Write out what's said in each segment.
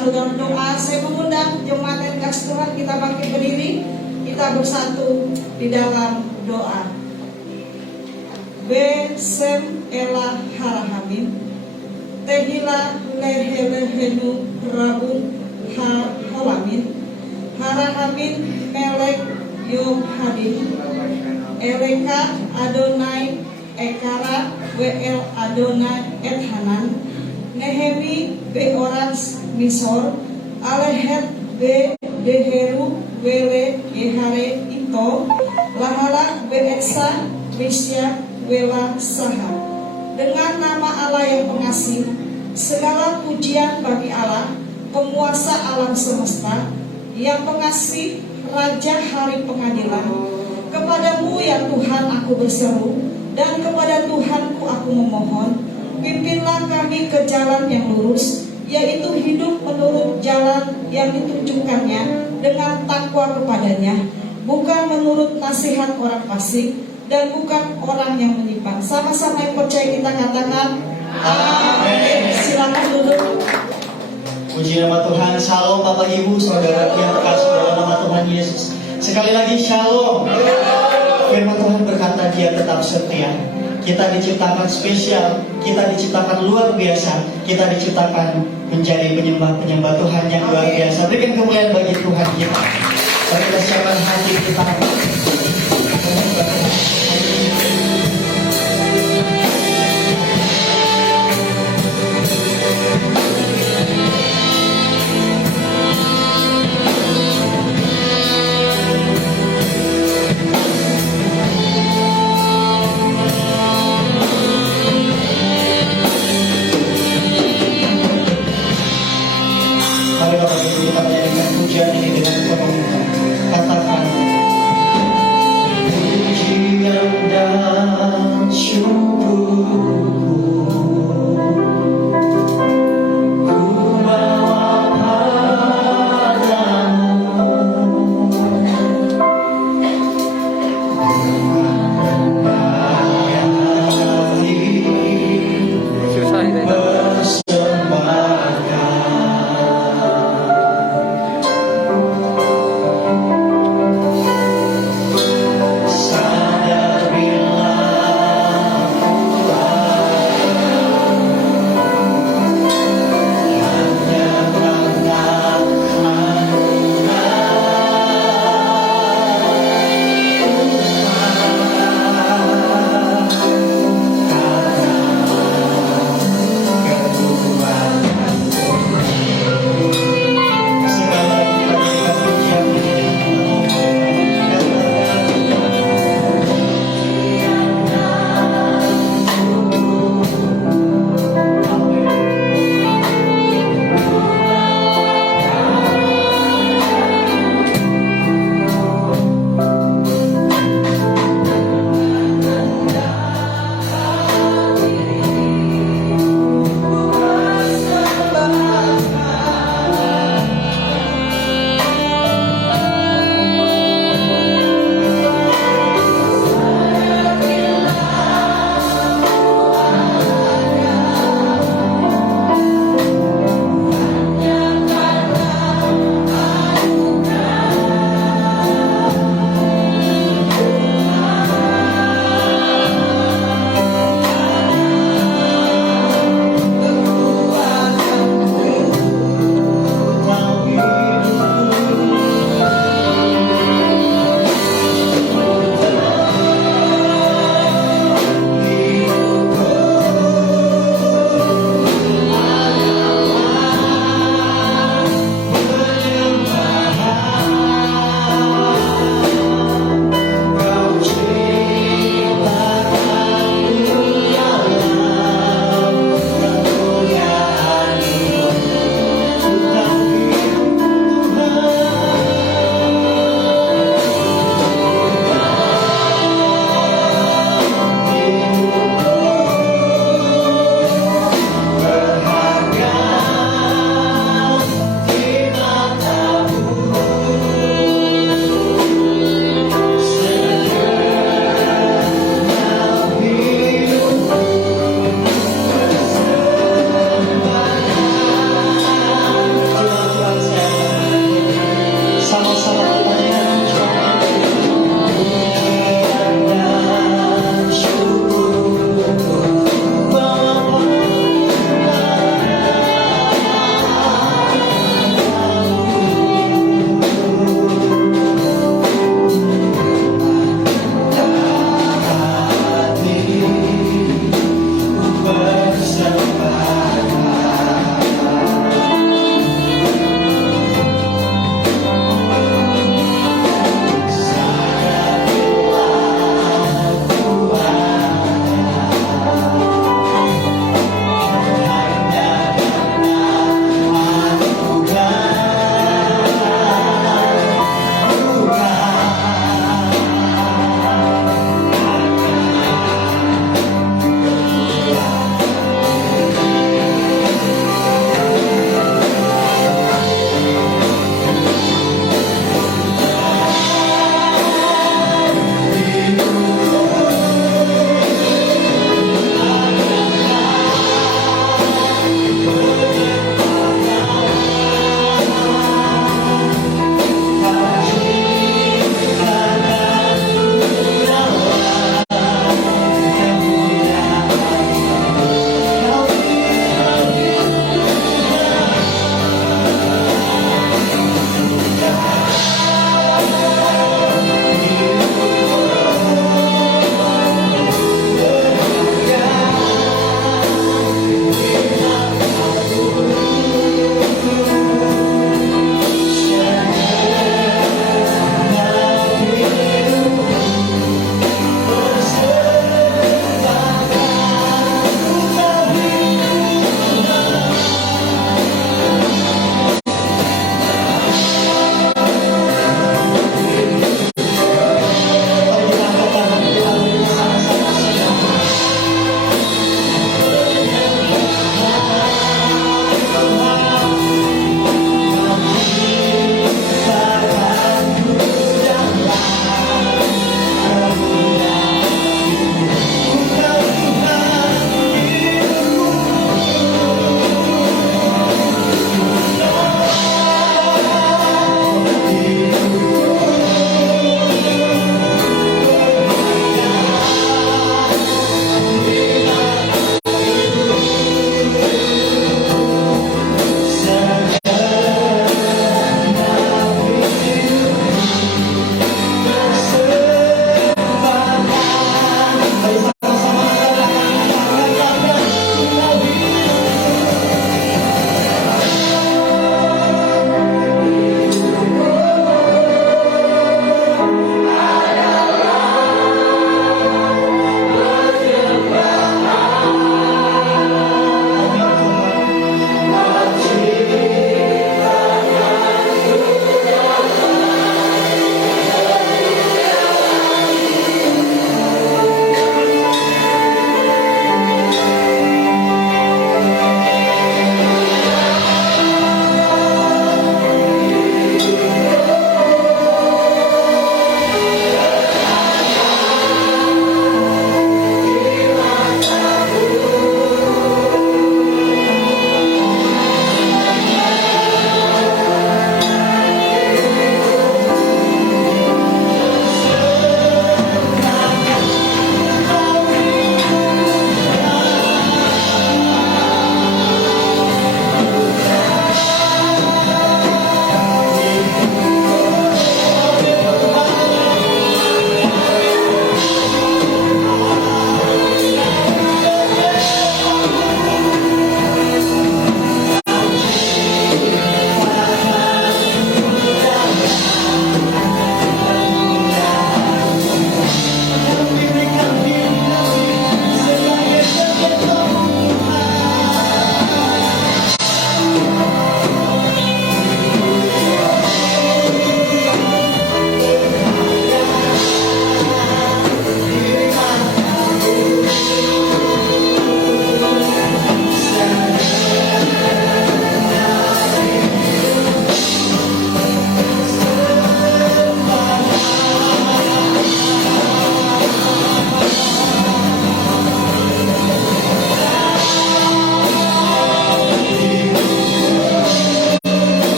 bersatu dalam doa. Saya mengundang jemaat yang kasih Tuhan, kita bangkit berdiri, kita bersatu di dalam doa. Besem elah harahamin, tehila lehelehenu rabun holamin, harahamin melek yom hadin, eleka Adonai ekara wel Adonai ethanan, Nehemi be orans misor, alehet be deheru wele yehare ito, lahala be etsa misya wela saha. Dengan nama Allah yang pengasih, segala pujian bagi Allah, penguasa alam semesta, yang pengasih, Raja hari pengadilan. Kepadamu ya Tuhan aku berseru, dan kepada Tuhanku aku memohon. Pimpinlah kami ke jalan yang lurus, yaitu hidup menurut jalan yang ditunjukkannya dengan takwa kepadanya, bukan menurut nasihat orang fasik dan bukan orang yang menyimpang. Sama-sama yang percaya kita katakan amin. Silakan duduk. Puji nama Tuhan. Shalom Bapak Ibu Saudara yang terkasih dalam nama Tuhan Yesus. Sekali lagi shalom. Firman Tuhan berkata Dia tetap setia. Kita diciptakan spesial, kita diciptakan luar biasa, kita diciptakan menjadi penyembah-penyembah Tuhan yang luar biasa. Berikan kemuliaan bagi Tuhan kita. Mari kita siapkan hati kita. Mari Bapak Ibu kita menyanyikan pujian ini dengan penuh katakan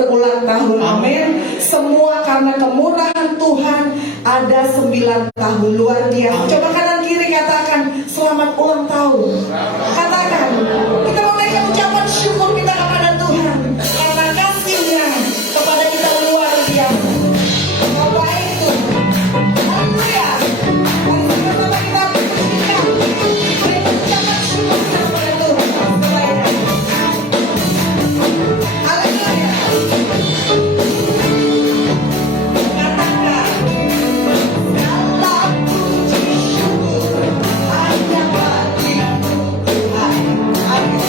berulang tahun. Amin. Semua karena kemurahan Tuhan ada 9 tahun luar biasa. Coba kanan kiri katakan selamat ulang tahun. Katakan. Kita mau naikkan ucapan syukur kita kepada Tuhan karena kasihnya kepada kita luar biasa. Bapak itu. Haleluya. Mari bersama kita pujikan. Mari ucapan syukur kita kepada Tuhan. Kebaikan. Haleluya. Katakan segala puji syukur hanya bagi Tuhan. Amin.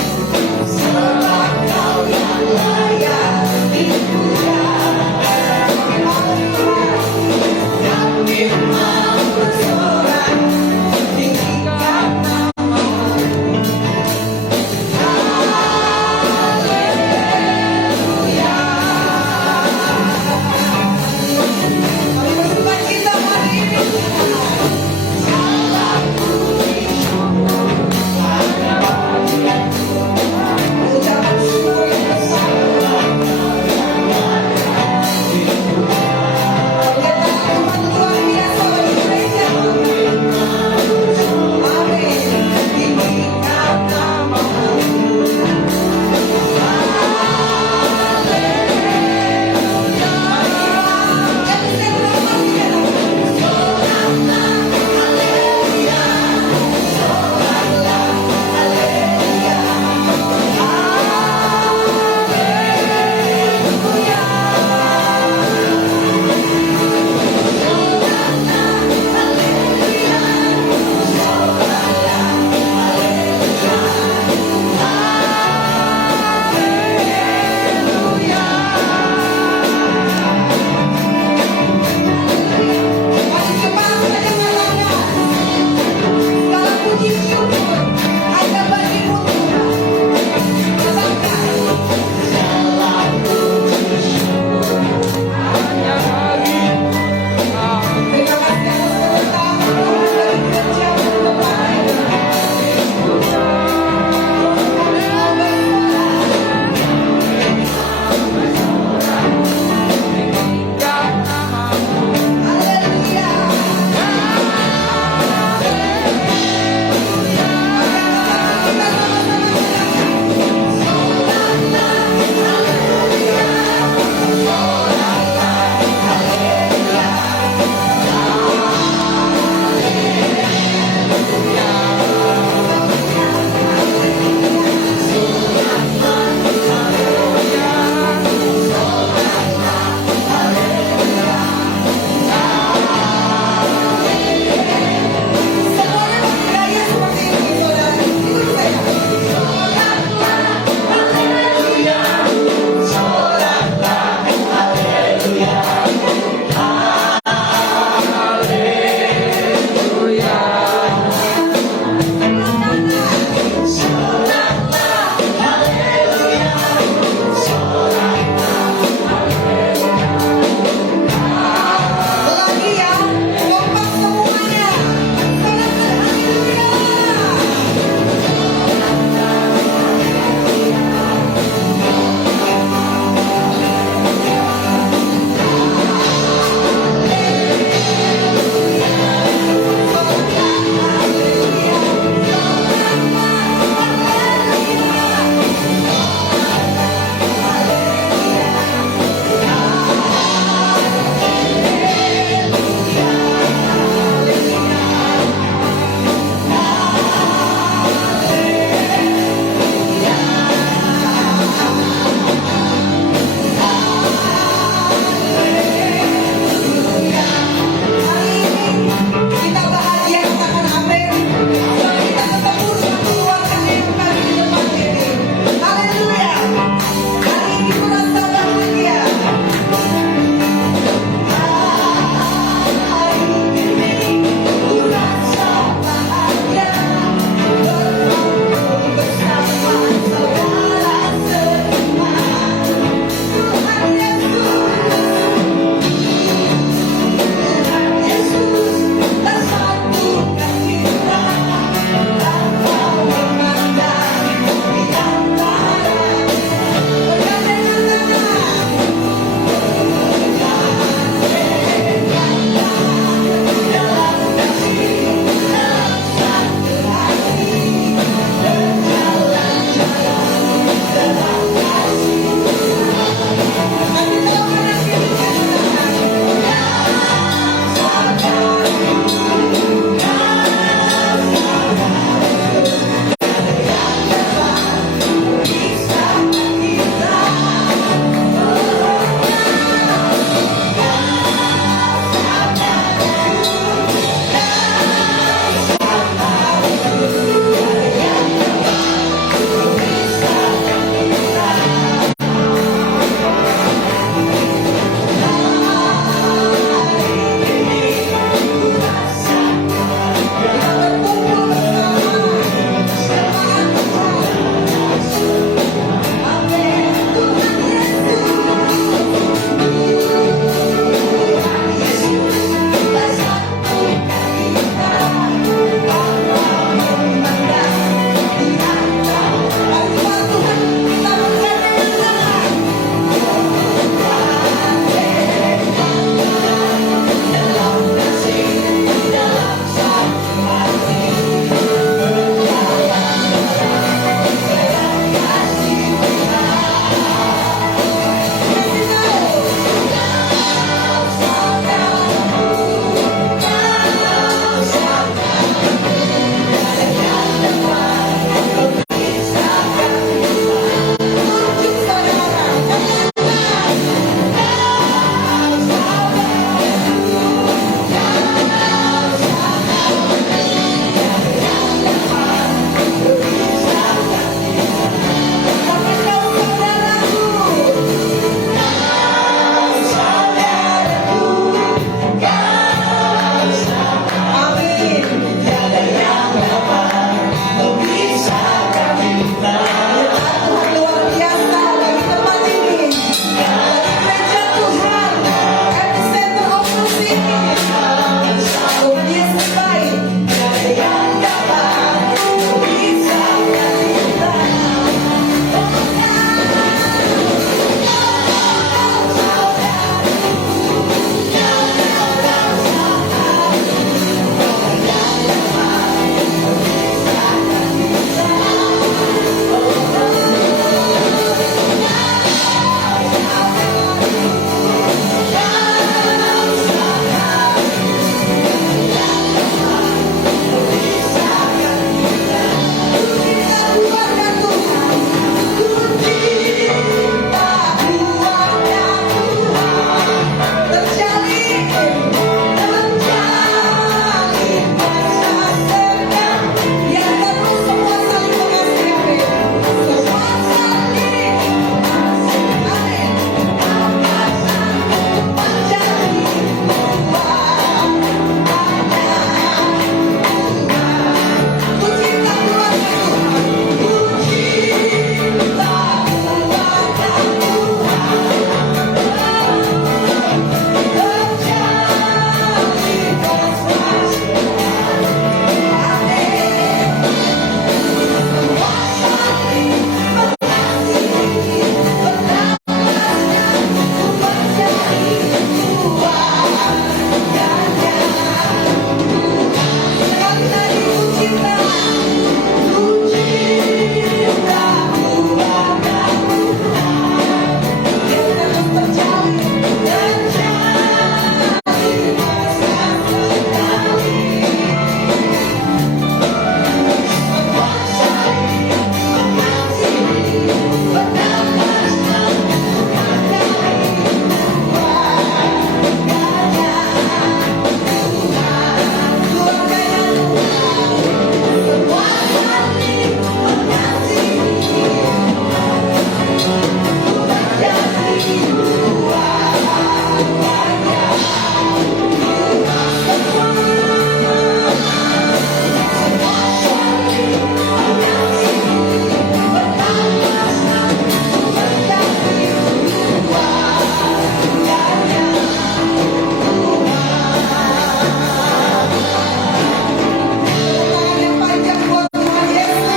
Tangan yang panjang buat Tuhan Yesus.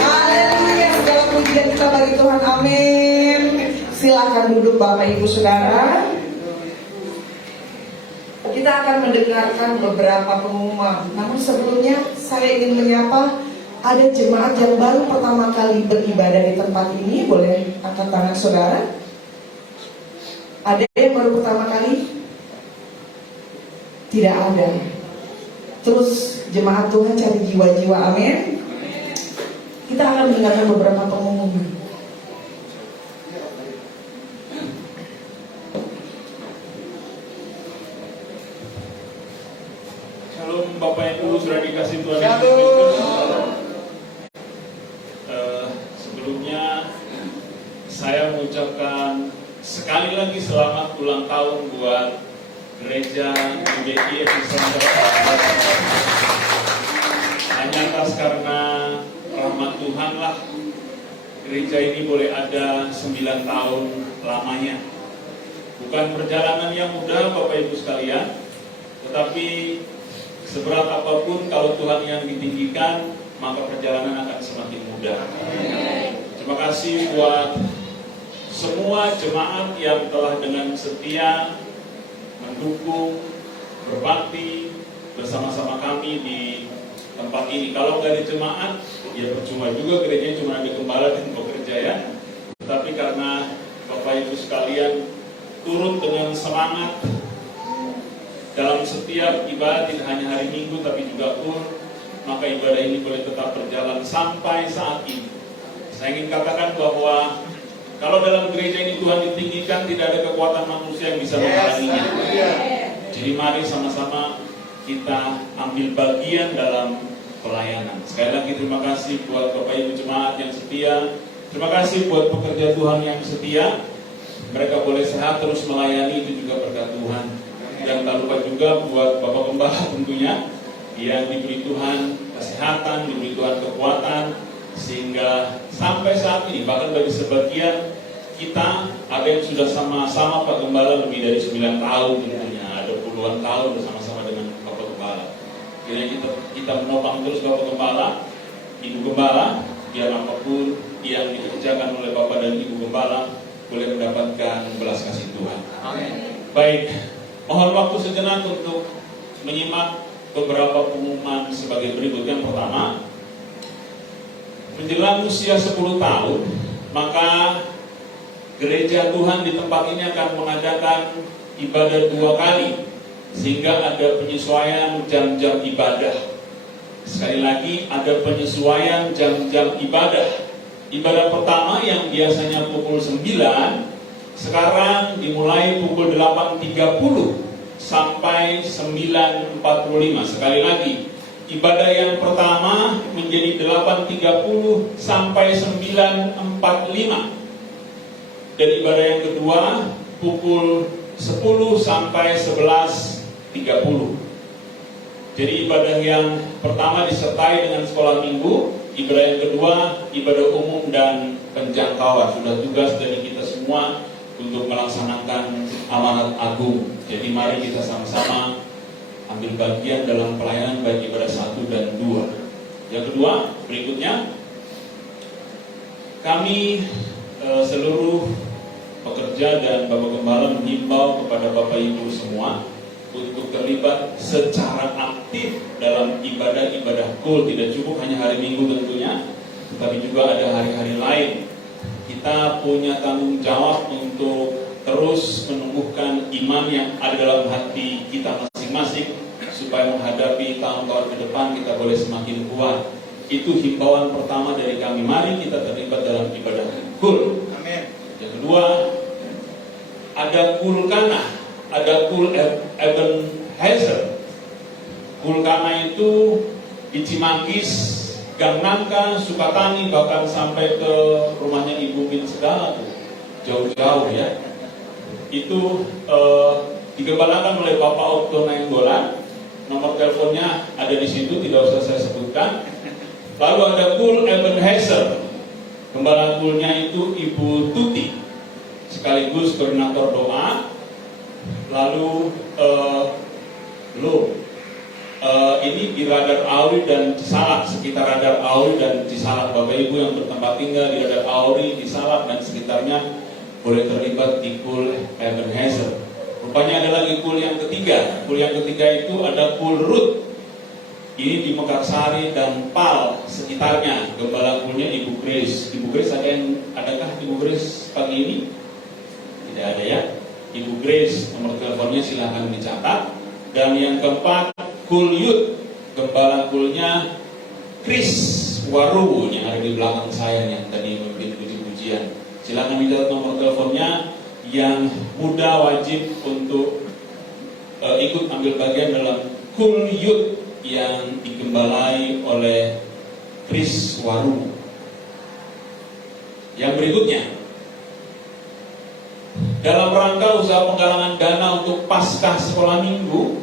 Haleluya. Segala pujian kita bagi Tuhan. Amin. Silakan duduk Bapak Ibu Saudara. Kita akan mendengarkan beberapa pengumuman. Namun sebelumnya saya ingin menyapa ada jemaat yang baru pertama kali beribadah di tempat ini. Boleh angkat tangan saudara? Ada yang baru pertama kali? Tidak ada. Terus jemaat Tuhan cari jiwa-jiwa, amin. Kita akan mendengarkan beberapa pengumuman. Shalom Bapak Ibu, sudah dikasih Tuhan Yesus Kristus. Sebelumnya saya mengucapkan sekali lagi selamat ulang tahun buat gereja GBI Epicenter. Hanya atas karena rahmat Tuhan lah gereja ini boleh ada 9 tahun lamanya. Bukan perjalanan yang mudah Bapak Ibu sekalian, tetapi seberat apapun kalau Tuhan yang ditinggikan, maka perjalanan akan semakin mudah. Terima kasih buat semua jemaat yang telah dengan setia mendukung, berbakti bersama-sama kami di tempat ini. Kalau nggak ada jemaat, ya percuma juga gerejanya cuma ada gembala dan bekerja ya. Tetapi karena Bapak Ibu sekalian turun dengan semangat dalam setiap ibadah, tidak hanya hari Minggu tapi juga maka ibadah ini boleh tetap berjalan sampai saat ini. Saya ingin katakan bahwa kalau dalam gereja ini Tuhan ditinggikan, tidak ada kekuatan manusia yang bisa menghalanginya. Jadi mari sama-sama kita ambil bagian dalam pelayanan. Sekali lagi terima kasih buat Bapak Ibu jemaat yang setia. Terima kasih buat pekerja Tuhan yang setia. Mereka boleh sehat terus melayani, itu juga berkat Tuhan. Dan tak lupa juga buat Bapak Gembala tentunya yang diberi Tuhan kesehatan, diberi Tuhan kekuatan, sehingga sampai saat ini bahkan bagi sebagian kita ada yang sudah sama-sama Pak Gembala lebih dari 9 tahun tentunya, ada puluhan tahun bersama-sama dengan Bapak Gembala. Jadi kita menopang terus Bapak Gembala, Ibu Gembala, biar apapun yang dikerjakan oleh Bapak dan Ibu Gembala boleh mendapatkan belas kasih Tuhan. Amin. Baik, mohon waktu sejenak untuk menyimak beberapa pengumuman sebagai berikut. Yang pertama, menjelang usia 10 tahun, maka gereja Tuhan di tempat ini akan mengadakan ibadah 2 kali, sehingga ada penyesuaian jam-jam ibadah. Sekali lagi, ada penyesuaian jam-jam ibadah. Ibadah pertama yang biasanya pukul 9, sekarang dimulai pukul 8.30 sampai 9.45. Sekali lagi, ibadah yang pertama menjadi 8.30 sampai 9.45. Dan ibadah yang kedua pukul 10 sampai 11.30. Jadi ibadah yang pertama disertai dengan sekolah minggu, ibadah yang kedua ibadah umum dan penjangkauan. Sudah tugas dari kita semua untuk melaksanakan amanat agung. Jadi mari kita sama-sama ambil bagian dalam pelayanan baik ibadah 1 dan 2. Yang kedua, berikutnya kami seluruh pekerja dan Bapak Gembala mengimbau kepada Bapak Ibu semua untuk terlibat secara aktif dalam ibadah-ibadah kul. Tidak cukup hanya hari Minggu tentunya, tetapi juga ada hari-hari lain. Kita punya tanggung jawab untuk terus menumbuhkan iman yang ada dalam hati kita masing-masing, supaya menghadapi tahun-tahun ke depan kita boleh semakin kuat. Itu himbauan pertama dari kami. Mari kita terlibat dalam ibadah kul. Amin. Yang kedua, ada kul kana, ada kul Ebenezer. Kul kana itu di Cimanggis, Gang Nangka, Sukatani, bahkan sampai ke rumahnya Ibu Bin segala tuh. jauh-jauh ya. Itu digembalakan oleh Bapak Okto Nainggolan. Nomor teleponnya ada di situ, tidak usah saya sebutkan. Lalu ada Kul Ebenezer. Gembala Kulnya itu Ibu Tuti, sekaligus koordinator doa. Lalu ini di Radar Auri dan Cisalak, sekitar Radar Auri dan Cisalak. Bapak Ibu yang bertempat tinggal di Radar Auri, Cisalak dan sekitarnya boleh terlibat di Kul Ebenezer. Rupanya ada lagi kul yang ketiga. Kul yang ketiga itu ada Kul Ruth. Ini di Mekarsari dan Pal sekitarnya. Gembala kulnya Ibu Grace. Ibu Grace adakah Ibu Grace pagi ini? Tidak ada ya. Ibu Grace, nomor teleponnya silahkan dicatat. Dan yang keempat Kul Youth. Gembala kulnya Chris Waru yang ada di belakang saya yang tadi memimpin puji-pujian. Silahkan dicatat nomor teleponnya. Yang muda wajib untuk ikut ambil bagian dalam Kul Youth yang digembalai oleh Chris Waru. Yang berikutnya, dalam rangka usaha penggalangan dana untuk Paskah Sekolah Minggu,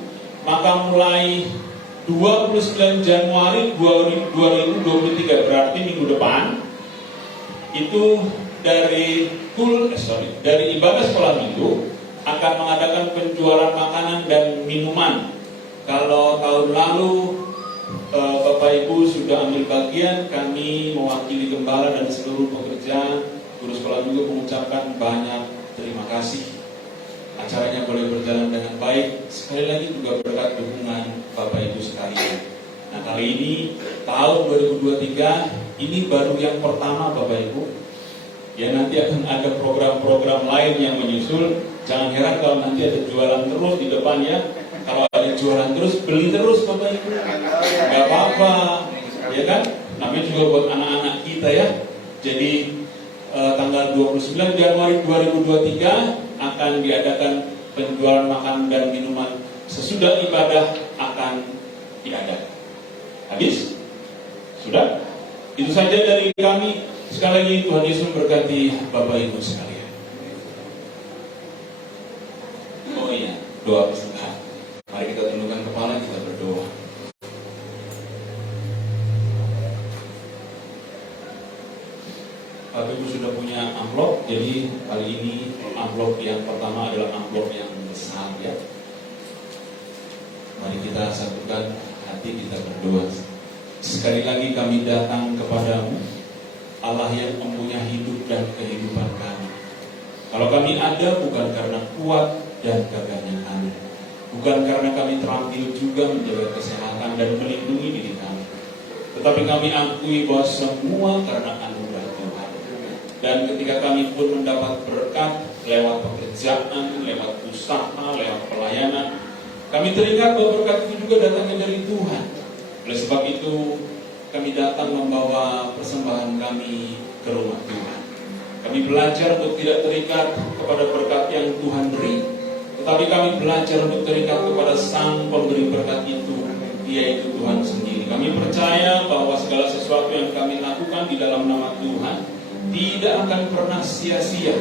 maka mulai 29 Januari 2023, berarti minggu depan, itu dari ibadah sekolah minggu akan mengadakan penjualan makanan dan minuman. Kalau tahun lalu Bapak Ibu sudah ambil bagian, kami mewakili gembala dan seluruh pekerja guru sekolah minggu mengucapkan banyak terima kasih. Acaranya boleh berjalan dengan baik. Sekali lagi juga berkat dukungan Bapak Ibu sekalian. Nah, kali ini tahun 2023 ini baru yang pertama Bapak Ibu. Ya, nanti akan ada program-program lain yang menyusul. Jangan heran kalau nanti ada jualan terus di depan ya. Kalau ada jualan terus, beli terus Bapak Ibu. Gak apa-apa, ya kan? Namanya juga buat anak-anak kita ya. Jadi tanggal 29 Januari 2023 akan diadakan penjualan makanan dan minuman sesudah ibadah akan diadakan. Habis? Sudah? Itu saja dari kami. Sekali lagi Tuhan Yesus memberkati Bapak Ibu sekalian. Oh iya, doa persembahan. Mari kita tundukkan kepala, kita berdoa. Bapak Ibu sudah punya amplop, jadi kali ini amplop yang pertama adalah amplop yang besar ya. Mari kita satukan hati, kita berdoa. Sekali lagi kami datang kepadamu, Allah yang mempunyai hidup dan kehidupan kami. Kalau kami ada bukan karena kuat dan gagahnya kami, bukan karena kami terampil juga menjaga kesehatan dan melindungi diri kami, tetapi kami akui bahwa semua karena anugerah Tuhan. Dan ketika kami pun mendapat berkat lewat pekerjaan, lewat usaha, lewat pelayanan, kami teringat bahwa berkat itu juga datangnya dari Tuhan. Oleh sebab itu kami datang membawa persembahan kami ke rumah Tuhan. Kami belajar untuk tidak terikat kepada berkat yang Tuhan beri, tetapi kami belajar untuk terikat kepada Sang Pemberi berkat itu, yaitu Tuhan sendiri. Kami percaya bahwa segala sesuatu yang kami lakukan di dalam nama Tuhan tidak akan pernah sia-sia.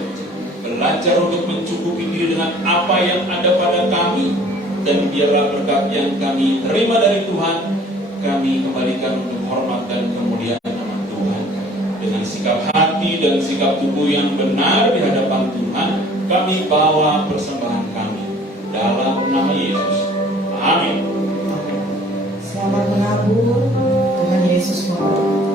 Belajar untuk mencukupi diri dengan apa yang ada pada kami, dan biarlah berkat yang kami terima dari Tuhan kami kembalikan untuk hormat dan kemuliaan nama Tuhan. Dengan sikap hati dan sikap tubuh yang benar di hadapan Tuhan, kami bawa persembahan kami dalam nama Yesus. Amin. Selamat menabur. Tuhan Yesus memberkati.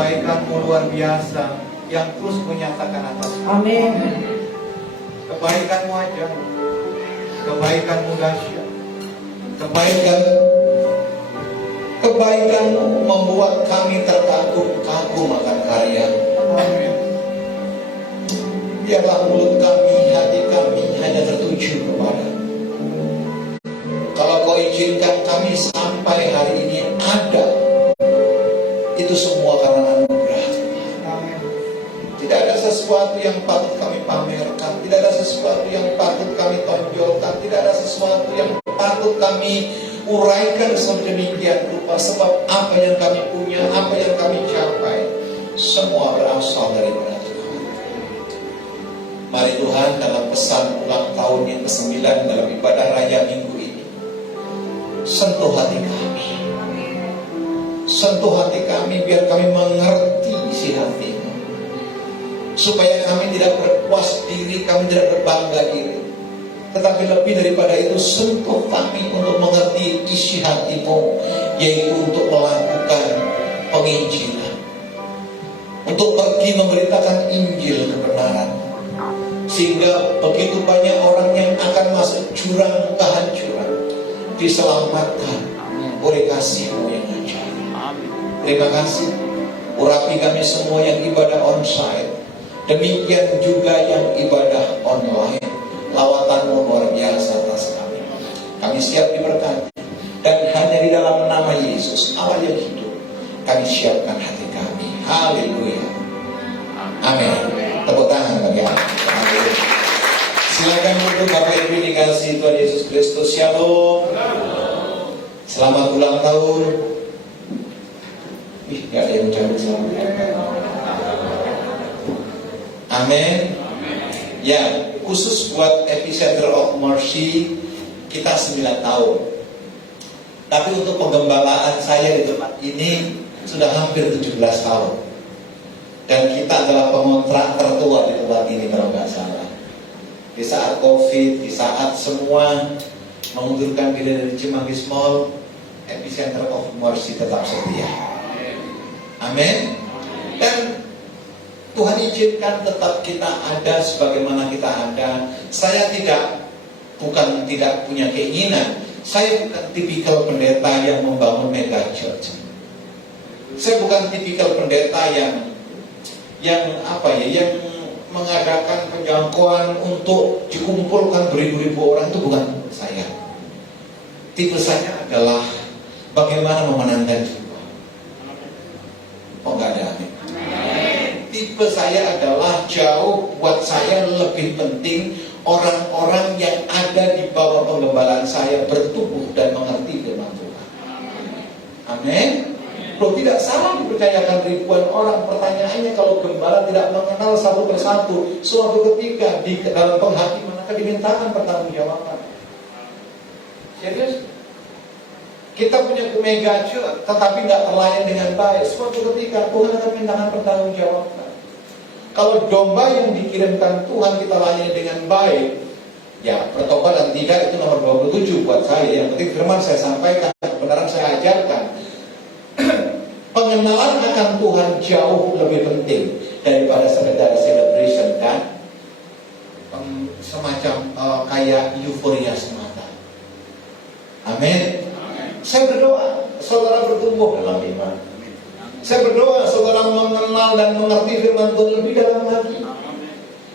Kebaikan-Mu luar biasa yang terus menyatakan atas kami. Amin. Kebaikan-Mu aja, kebaikan-Mu dahsyat, kebaikan-Mu membuat kami terkagum-kagum akan karya. Amin. Biarlah mulut kami, hati kami hanya tertuju kepada. Kalau Kau izinkan kami sampai hari ini ada, itu semua karena anugerah. Tidak ada sesuatu yang patut kami pamerkan, tidak ada sesuatu yang patut kami tonjolkan, tidak ada sesuatu yang patut kami uraikan sedemikian rupa. Sebab apa yang kami punya, apa yang kami capai, semua berasal daripada Tuhan. Mari Tuhan, dalam pesan ulang tahun yang ke-9 dalam ibadah raya minggu ini, sentuh hati kami. Sentuh hati kami biar kami mengerti isi hati-Mu, supaya kami tidak berpuas diri, kami tidak berbangga diri, tetapi lebih daripada itu sentuh kami untuk mengerti isi hati-Mu, yaitu untuk melakukan penginjilan, untuk pergi memberitakan Injil kebenaran, sehingga begitu banyak orang yang akan masuk jurang kehancuran diselamatkan oleh kasih-Mu yang ajaib. Terima kasih. Urapi kami semua yang ibadah onsite, demikian juga yang ibadah online. Lawatan-Mu luar biasa atas kami. Kami siap diberkati, dan hanya di dalam nama Yesus Allah yang hidup, kami siapkan hati kami. Haleluya. Amin. Tepuk tangan bagi Allah. Silakan. Untuk Bapak Ibu yang dikasihi Tuhan Yesus Kristus, Shalom. Selamat ulang tahun. Ih, gak ada yang ucapin selamat. Amin. Ya, khusus buat Epicenter of Mercy kita 9 tahun. Tapi untuk penggembalaan saya di tempat ini sudah hampir 17 tahun. Dan kita adalah pengontrak tertua di tempat ini kalau nggak salah. Di saat COVID, di saat semua mengundurkan diri dari Cimanggis Mall, Epicenter of Mercy tetap setia. Amin. Dan Tuhan izinkan tetap kita ada sebagaimana kita ada. Saya bukan tidak punya keinginan. Saya bukan tipikal pendeta yang membangun mega church. Saya bukan tipikal pendeta yang mengadakan penjangkauan untuk dikumpulkan beribu-ribu orang. Itu bukan saya. Tipe saya adalah bagaimana memenangkan jiwa. Oh, enggak ada. Tipe saya adalah jauh buat saya lebih penting orang-orang yang ada di bawah penggembalaan saya bertumbuh dan mengerti firman Tuhan. Amin. Loh, tidak salah dipercayakan ribuan orang. Pertanyaannya, kalau gembala tidak mengenal satu persatu, suatu ketika di dalam penghakiman maka dimintakan pertanggungjawaban. Serius? Kita punya mega church, tetapi tidak terlayani dengan baik. Suatu ketika Tuhan akan mintakan pertanggungjawaban. Kalau domba yang dikirimkan Tuhan kita layani dengan baik, ya pertobatan 3 itu nomor 27 buat saya. Yang penting firman saya sampaikan, kebenaran saya ajarkan. Pengenalan akan Tuhan jauh lebih penting daripada sekedar celebration dan semacam kayak euforia semata. Amin. Saya berdoa saudara bertumbuh dalam iman. Saya berdoa saudara mengenal dan mengerti firman Tuhan lebih dalam lagi.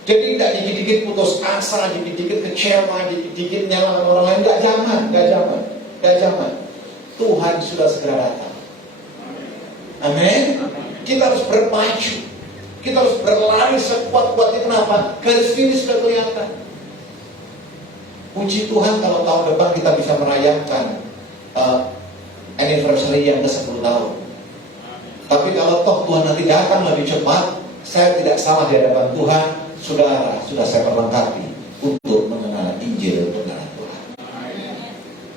Jadi tidak dikit-dikit putus asa, dikit-dikit kecewa, dikit-dikit nyalakan orang lain. Gak zaman. Tuhan sudah segera datang. Amin. Kita harus bermaju. Kita harus berlari sekuat-kuatnya. Kenapa? Garis finish sudah kelihatan. Puji Tuhan kalau tahun depan kita bisa merayakan anniversary yang ke-10 tahun. Tapi kalau toh Tuhan nanti datang lebih cepat, saya tidak salah di hadapan Tuhan. Sudah saya perlengkapi untuk mengenal Injil kebenaran Tuhan.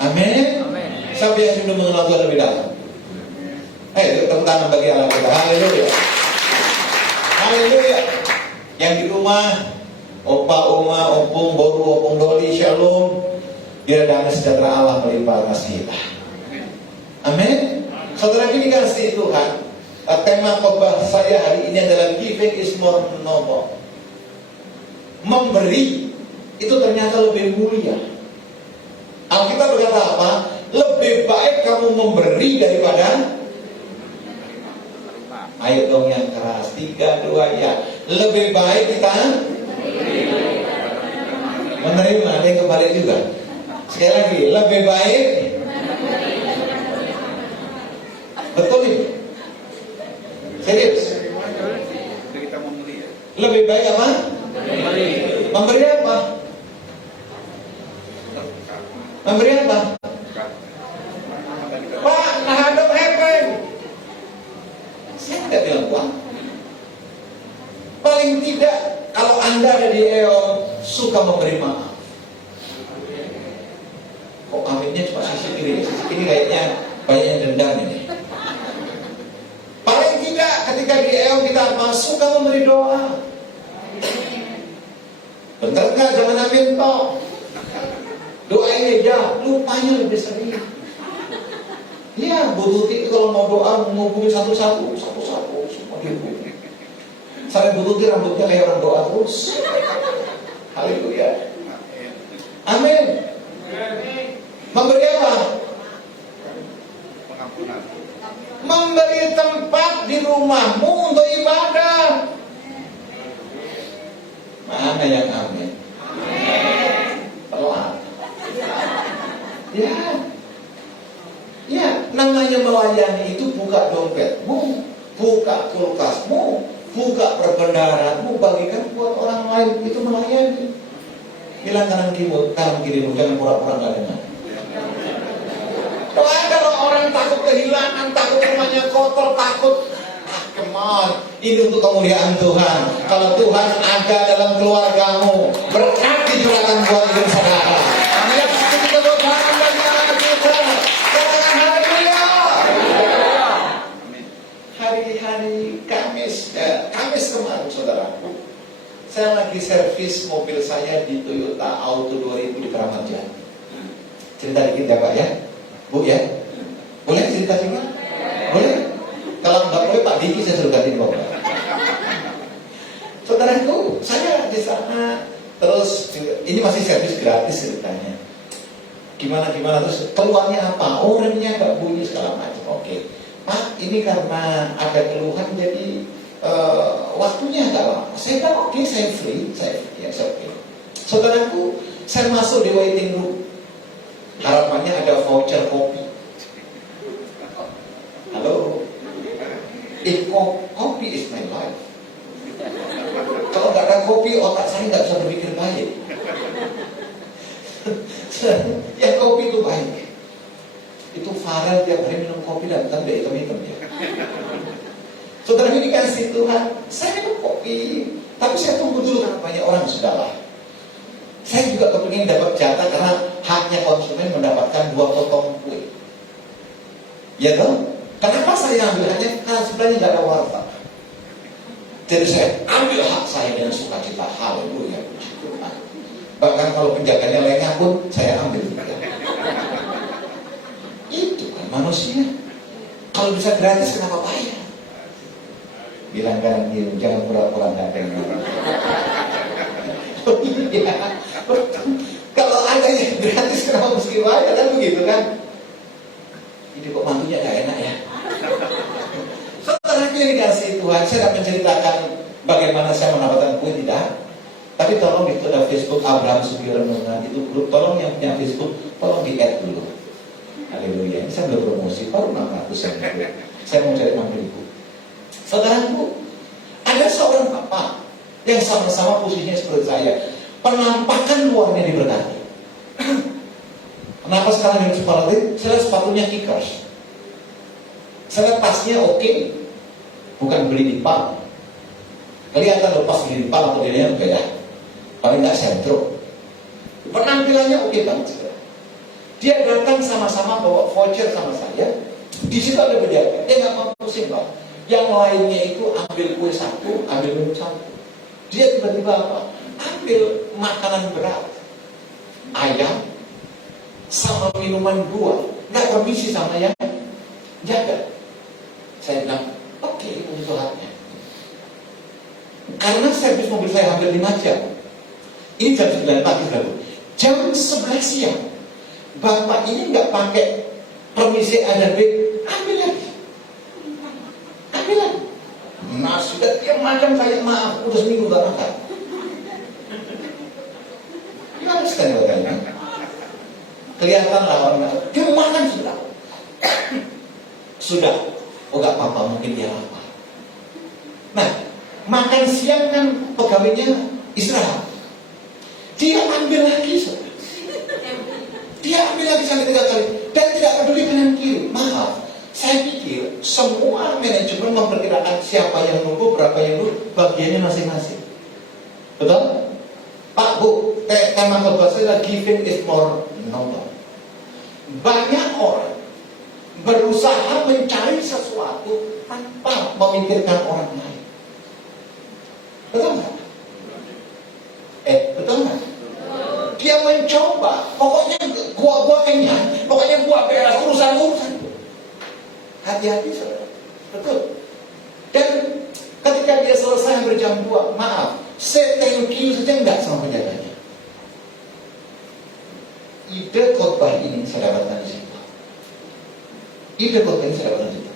Amin. Siapa yang sudah mengenal Tuhan lebih dalam? Ayo tepuk tangan bagi Allah kita. Haleluya. Haleluya. Yang di rumah, opa, oma, opung, boru, opung, doli, shalom. Biar damai sejahtera Allah melimpah kasih kita. Amin. Saudara ini kasih Tuhan. Tema khotbah saya hari ini adalah giving is more noble. Memberi itu ternyata lebih mulia. Alkitab berkata apa? Lebih baik kamu memberi daripada. Ayo dong yang keras. 3, 2, ya. Lebih baik kita menerima. Ada yang kembali juga. Sekali lagi, lebih baik. Betul ini? Serius? Lebih baik apa? Memberi apa? Memberi apa? Pak, nah don't happen. Saya tidak bilang uang. Paling tidak kalau Anda ada di EON suka memberi maaf. Kok aminnya cuma sisi kiri? Sisi kiri kayaknya banyak yang dendam ini. Paling tidak ketika di EON kita suka memberi doa. Bentar nggak jangan amin toh. Doa ini ya lupanya lebih sering. Iya, Bu Tuti kalau mau doa menghubungi satu-satu semua dihubungi. Sampai Bu Tuti rambutnya kayak orang doa terus. Haleluya. Amin. Memberi apa? Pengampunan. Memberi tempat di rumahmu untuk ibadah. Mana yang amin? Pelan. Ya, namanya melayani itu buka dompetmu, buka kulkasmu, buka perbendaharanmu, bagikan buat orang lain, itu melayani. Bilang kanan kirimu, jangan pura-pura nggak dengar. Doa kalau orang takut kehilangan, takut rumahnya kotor, takut. Come on, ini untuk kemuliaan Tuhan. Kalau Tuhan ada dalam keluargamu, berkat dicurahkan buat hidup saudara. Lihat kita berdoa bagi anak Tuhan. Katakan haleluya. Hari-hari Kamis kemarin, saudara, saya lagi servis mobil saya di Toyota Auto 2000 di Keramat Jati. Cerita dikit ya Pak ya, Bu ya. Boleh cerita juga? Boleh? Kalau nggak boleh Pak Diki saya suruh ganti Bapak. Saudaraku, saya di sana terus ini masih servis gratis ceritanya. Gimana terus keluarnya apa? Oh remnya nggak bunyi segala macam. Oke, Pak ini karena ada keluhan jadi waktunya agak lama. Saya bilang oke, saya free, saya oke. Saudaraku, saya masuk di waiting room. Harapannya ada voucher kopi. Halo, kopi is my life. Kalau nggak ada kopi, otak saya nggak bisa berpikir baik. Ya kopi itu baik. Itu Farel tiap hari minum kopi dan dia hitam-hitam ya. Saudara ini dikasih Tuhan, saya minum kopi, tapi saya tunggu dulu karena banyak orang sudahlah. Saya juga kepingin dapat jatah karena haknya konsumen mendapatkan 2 potong kue. Ya dong? Kenapa saya ambil haknya? Karena sebenarnya nggak ada warteg. Jadi saya ambil hak saya dengan sukacita. Haleluya, puji Tuhan. Bahkan kalau penjaganya lengah pun saya ambil juga. Itu kan manusia. Kalau bisa gratis kenapa bayar? Bilang kanan kiri, jangan pura-pura nggak dengar. Ya, kalau ada yang gratis kenapa mesti bayar kan begitu kan? Ini kok mantunya gak enak ya. Setelah itu dikasih Tuhan, saya akan menceritakan bagaimana saya mendapatkan kue tidak. Tapi tolong itu ada Facebook Abraham Sugi Renungan, itu grup, tolong yang punya Facebook, tolong di add dulu. Haleluya, ini saya belum promosi, baru 600 ya. Saya mau cari 6.000. Saudaraku, ada seorang bapak yang sama-sama posisinya seperti saya. Penampakan luarnya diberkati. Kenapa sekarang yang sepatu? Saya sepatunya Kickers. Saya tasnya oke, bukan beli di pub. Kelihatan lepas beli di pub atau dirinya beda. Paling nggak sentro. Penampilannya oke banget. Dia datang sama-sama bawa voucher sama saya. Di situ ada beda. Dia nggak mau pusing Pak. Yang lainnya itu ambil kue satu, ambil minum satu. Dia tiba-tiba apa? Ambil makanan berat, ayam, sama minuman 2. Nggak permisi sama yang jaga. Saya bilang, oke, itu haknya. Karena servis mobil saya hampir 5 jam. Ini jam 9 pagi lalu. Jam 11 siang. Bapak ini nggak pakai permisi A dan B, ambil lagi. Nah sudah tiap macam saya maaf, udah seminggu gak makan. Gimana sekali bagainya? Kelihatan lah orangnya, dia makan sudah. Sudah, oh gak apa-apa, mungkin dia lapar. Nah, makan siang kan pegawainya istirahat. Dia ambil lagi sudah. Dia ambil lagi sampai 3 kali dan tidak peduli kanan kiri. Maaf, saya pikir semua manajemen memperkirakan siapa yang nunggu, berapa yang nunggu, bagiannya masing-masing. Betul? Pak, Bu, tema khotbah saya giving is more noble. Banyak orang berusaha mencari sesuatu tanpa memikirkan orang lain. Betul nggak? Betul nggak? Dia mencoba, pokoknya gua kenyang, pokoknya gua beres urusan. Hati-hati saudara, betul. Dan ketika dia selesai berjam 2, maaf, say thank you saja enggak sama penjaganya. Ide khotbah ini saya dapatkan di situ. Ide khotbah ini saya dapatkan di situ.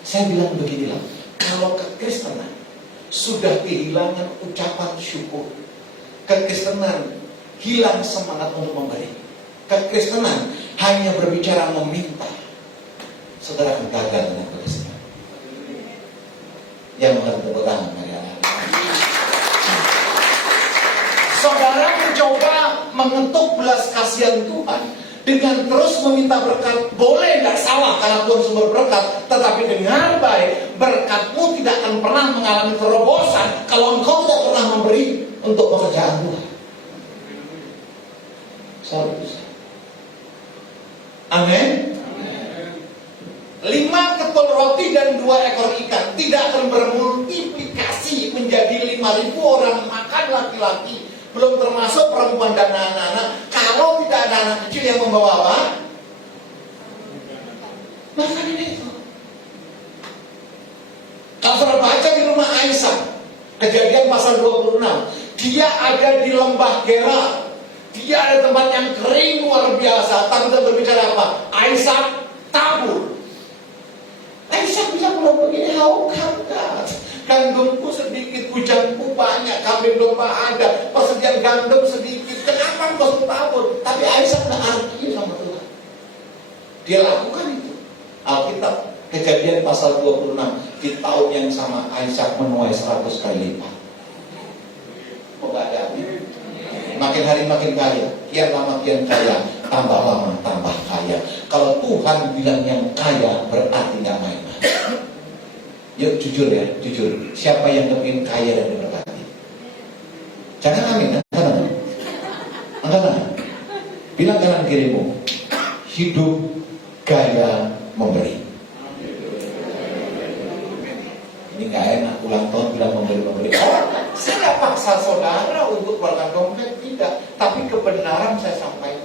Saya bilang beginilah, kalau kekristenan sudah kehilangan ucapan syukur, kekristenan hilang semangat untuk memberi, kekristenan hanya berbicara meminta, saudara akan gagal dengan kekristenan. Yang mengerti tepuk tangan bagi anak. Saudara mencoba mengetuk belas kasihan Tuhan dengan terus meminta berkat. Boleh, tidak salah, karena Tuhan sumber berkat. Tetapi dengar baik, berkatmu tidak akan pernah mengalami terobosan kalau engkau tidak pernah memberi untuk pekerjaan Tuhan. Sorry. Amin. 5 ketul roti dan 2 ekor ikan tidak akan bermultiplikasi menjadi 5.000 orang makan laki-laki, belum termasuk perempuan dan anak-anak, kalau tidak ada anak kecil yang membawa apa? Makanan itu. Kalau saudara baca di rumah Aisyah, Kejadian pasal 26, dia ada di lembah Gerar, dia ada tempat yang kering luar biasa, tapi kita berbicara apa? Aisyah tabur. Aisyah bisa pulang begini, how come that? Gandumku sedikit, hujanku banyak, kambing domba ada, persediaan gandum sedikit, kenapa kau tabur? Tapi Aisyah tidak arti sama Tuhan. Dia lakukan itu. Alkitab Kejadian pasal 26, di tahun yang sama Aisyah menuai 100 kali lipat. Kok gak ada? Makin hari makin kaya, kian lama kian kaya, tambah lama tambah kaya. Kalau Tuhan bilang yang kaya berarti gak main-main. Yuk jujur ya, jujur. Siapa yang kepingin kaya dan diberkati? Jangan amin, angkat tangan. Angkat tangan. Bilang kanan kirimu, hidup gaya memberi. Ini gak enak, ulang tahun bilang memberi. Oh, saya paksa saudara untuk keluarkan dompet, tidak. Tapi kebenaran saya sampaikan.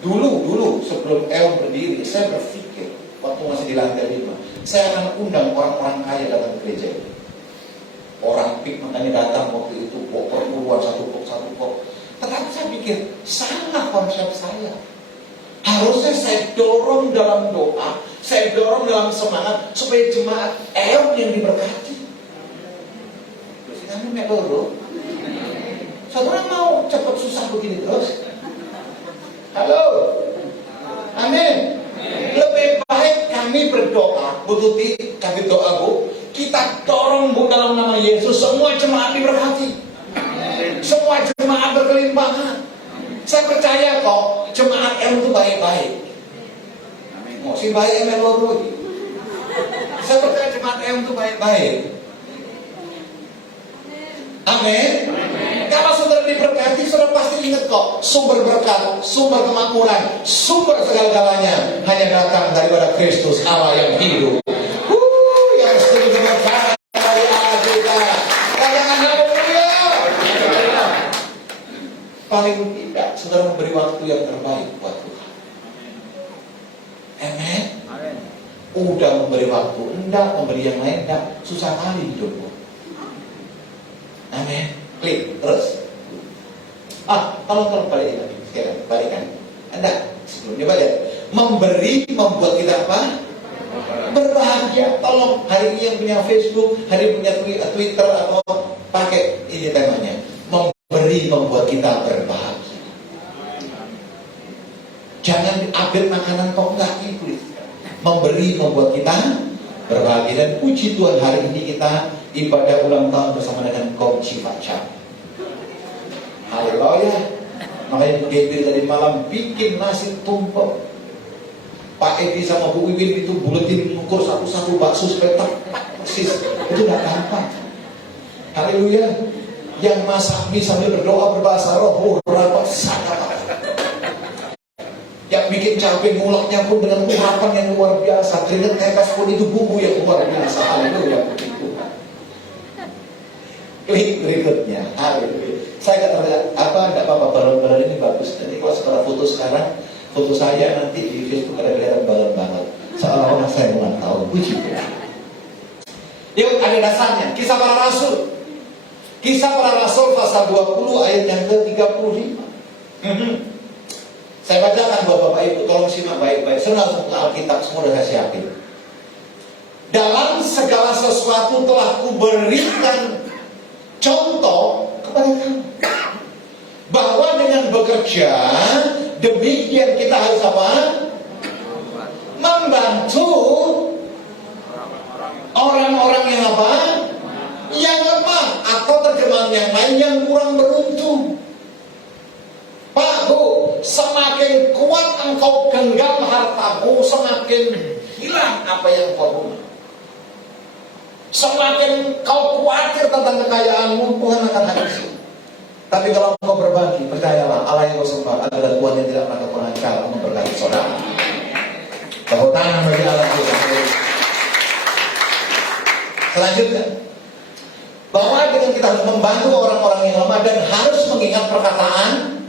Dulu sebelum El berdiri, saya berpikir waktu masih di lantai 5, saya akan undang orang-orang kaya datang ke gereja ini. Orang pik makanya datang waktu itu, perpuluhan satu pok. Tetapi saya pikir, salah konsep saya. Harusnya saya dorong dalam doa, saya dorong dalam semangat supaya jemaat El yang diberkati. Terus kami medoro. Saudara mau cepat susah begini terus? Halo, amin. Lebih baik kami berdoa, Bu Tuti, kami doa Bu, kita dorong Bu dalam nama Yesus, semua jemaat diberkati, semua jemaat berkelimpahan. Saya percaya kok jemaat M itu baik-baik. Mau si baik M loro. Saya percaya jemaat M itu baik-baik. Amin. Kalau saudara diberkati, saudara pasti ingat kok, sumber berkat, sumber kemakmuran, sumber segala-galanya hanya datang daripada Kristus Allah yang hidup. Yang setuju dengan cara dari Allah kita. Katakan haleluya. Paling tidak, saudara memberi waktu yang terbaik buat Tuhan. Amin. Udah memberi waktu, enggak memberi yang lain, enggak, susah kali hidupmu. Amin. Klik terus. Tolong balik lagi. Sekarang balikan. Anda sebelumnya balik. Memberi membuat kita apa? Berbahagia. Tolong hari ini yang punya Facebook, hari ini punya Twitter atau pakai ini temanya. Memberi membuat kita berbahagia. Jangan update makanan kok enggak itu. Memberi membuat kita berbahagia. Dan puji Tuhan hari ini kita ibadah ulang tahun bersama dengan kaum Cipaca. Haleluya. Makanya Bu Dewi tadi malam bikin nasi tumpeng. Pak Edi sama Bu Wiwin itu buletin ukur satu-satu bakso supaya tepat persis. Itu gak gampang. Haleluya. Yang masak mie sambil berdoa berbahasa roh, berapa sangat. Yang bikin cabai nguleknya pun dengan urapan yang luar biasa. Keringat tetes pun itu bumbu yang luar biasa. Haleluya. Klik berikutnya. Haleluya. Saya kata ada apa-apa, balon-balon ini bagus. Jadi kalau sekarang foto sekarang, foto saya nanti di Facebook ada kelihatan balon banget. Seolah-olah saya ulang tahun. Puji Tuhan. Yuk, ada dasarnya. Kisah para Rasul. Kisah para Rasul pasal 20 ayat yang ke-35. Saya bacakan Bapak Ibu, tolong simak baik-baik. Saya langsung ke Alkitab, semua sudah saya siapin. Dalam segala sesuatu telah kuberikan contoh kepada kamu, bahwa dengan bekerja demikian kita harus apa? Membantu orang-orang yang apa? Yang lemah, atau terjemahan teman yang lain yang kurang beruntung. Pak, Bu, semakin kuat engkau genggam hartamu, semakin hilang apa yang kau punya. Semakin kau khawatir tentang kekayaanmu, Tuhan akan habisi. Tapi kalau engkau berbagi, percayalah, Allah yang kau sembah adalah Tuhan yang tidak pernah kekurangan kala untuk memberkati saudara. Tepuk tangan bagi Allah kita. Selanjutnya, bahwa dengan kita harus membantu orang-orang yang lemah dan harus mengingat perkataan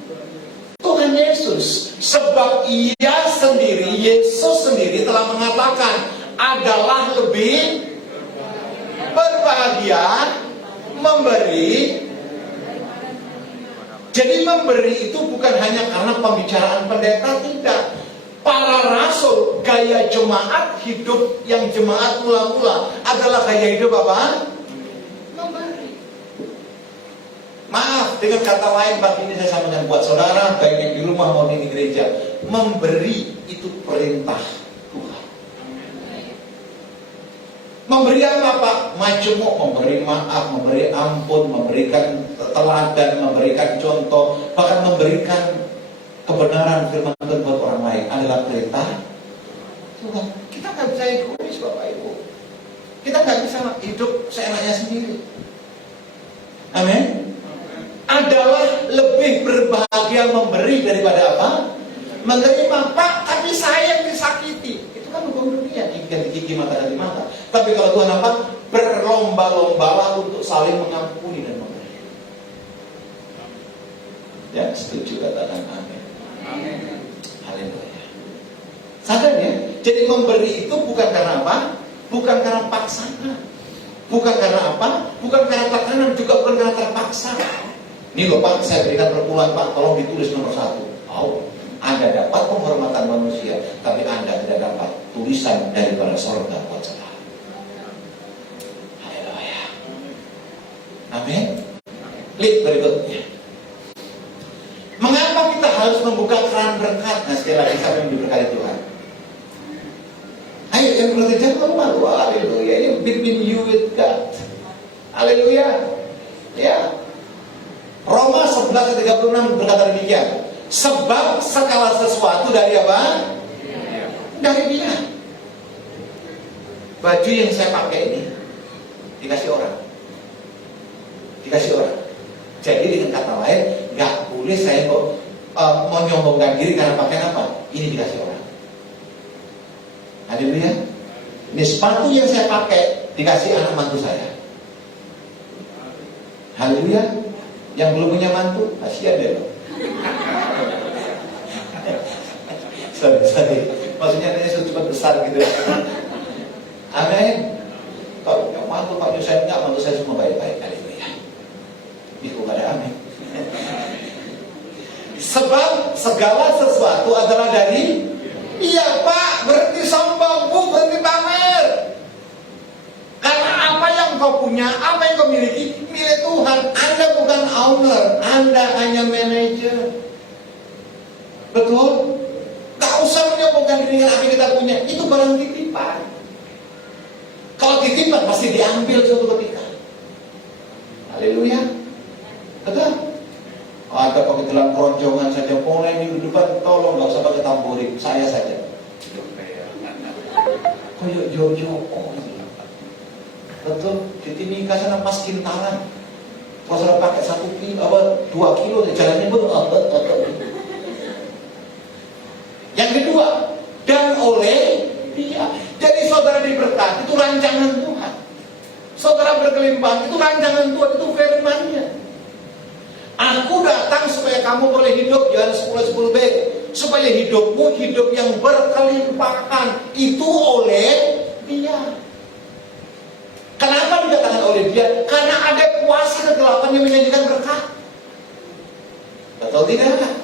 Tuhan Yesus, sebab Ia sendiri, Yesus sendiri telah mengatakan adalah lebih berbahagia memberi. Jadi memberi itu bukan hanya karena pembicaraan pendeta, tidak. Para rasul, gaya jemaat hidup yang jemaat mula-mula adalah gaya hidup apa? Memberi. Maaf, dengan kata lain pagi ini saya sampaikan buat saudara, baik yang di rumah maupun di gereja, memberi itu perintah Tuhan. Memberi apa Pak? Majemuk, memberi maaf, memberi ampun, memberikan teladan, memberikan contoh, bahkan memberikan kebenaran firman Tuhan buat orang lain adalah perintah Tuhan. Kita nggak bisa egois Bapak Ibu. Kita nggak bisa hidup seenaknya sendiri. Amin. Adalah lebih berbahagia memberi daripada apa? Menerima. Pak, tapi saya yang disakiti. Itu kan hukum dunia, gigi mata dari mata. Tapi kalau Tuhan apa? Berlomba-lombalah untuk saling mengampuni dan memberi. Ya, setuju katakan amin. Haleluya. Sadar ya? Jadi memberi itu bukan karena apa? Bukan karena paksaan. Bukan karena apa? Bukan karena tekanan, juga bukan karena terpaksa. Ini loh Pak, saya berikan perpuluhan Pak, tolong ditulis nomor 1. Oh, Anda dapat penghormatan manusia, tapi Anda tidak dapat tulisan daripada sorga buat saudara. Haleluya. Amin. Lihat berikutnya. Mengapa kita harus membuka keran berkat? Nah, sekali lagi siapa yang diberkati Tuhan? Ayo, yang berarti jangan malu. Haleluya. Ini between you with God. Haleluya. Ya. Roma 11:36 berkata demikian. Sebab segala sesuatu dari apa? Dari Dia. Baju yang saya pakai ini dikasih orang. Dikasih orang. Jadi dengan kata lain, nggak boleh saya menyombongkan diri karena pakaian apa? Ini dikasih orang. Haleluya. Ini sepatu yang saya pakai dikasih anak mantu saya. Haleluya. Yang belum punya mantu, kasihan deh loh. Sorry. Maksudnya ini cepat besar gitu. Amin. Kalau yang mantu Pak Yusuf enggak, mantu saya semua baik-baik. Haleluya. Itu pada amin. Sebab segala sesuatu adalah dari Iya Pak, berhenti sombong, Bu, berhenti pamer. Karena apa yang kau punya, apa yang kau miliki, milik Tuhan. Anda bukan owner, Anda hanya manajer. Betul? Gak usah menyombongkan diri dengan apa yang kita punya. Itu barang titipan. Kalau titipan pasti diambil suatu ketika. Haleluya. Betul? Ada pakai dalam keroncongan saja, mulai minggu depan tolong gak usah pakai tamborin, saya saja. Koyok jojo, oh iya. Betul, di timika sana pas kintalan. Kalau saudara pakai 1 kilo, 2 kilo, jalannya Yang kedua, dan oleh Dia. Jadi saudara diberkati itu rancangan Tuhan. Saudara berkelimpahan itu rancangan Tuhan, itu firman-Nya. Aku datang supaya kamu boleh hidup, Yohanes 10:10b, supaya hidupmu hidup yang berkelimpahan. Itu oleh Dia. Kenapa didatangkan oleh Dia? Karena ada kuasa kegelapan yang menjanjikan berkat. Betul tidak?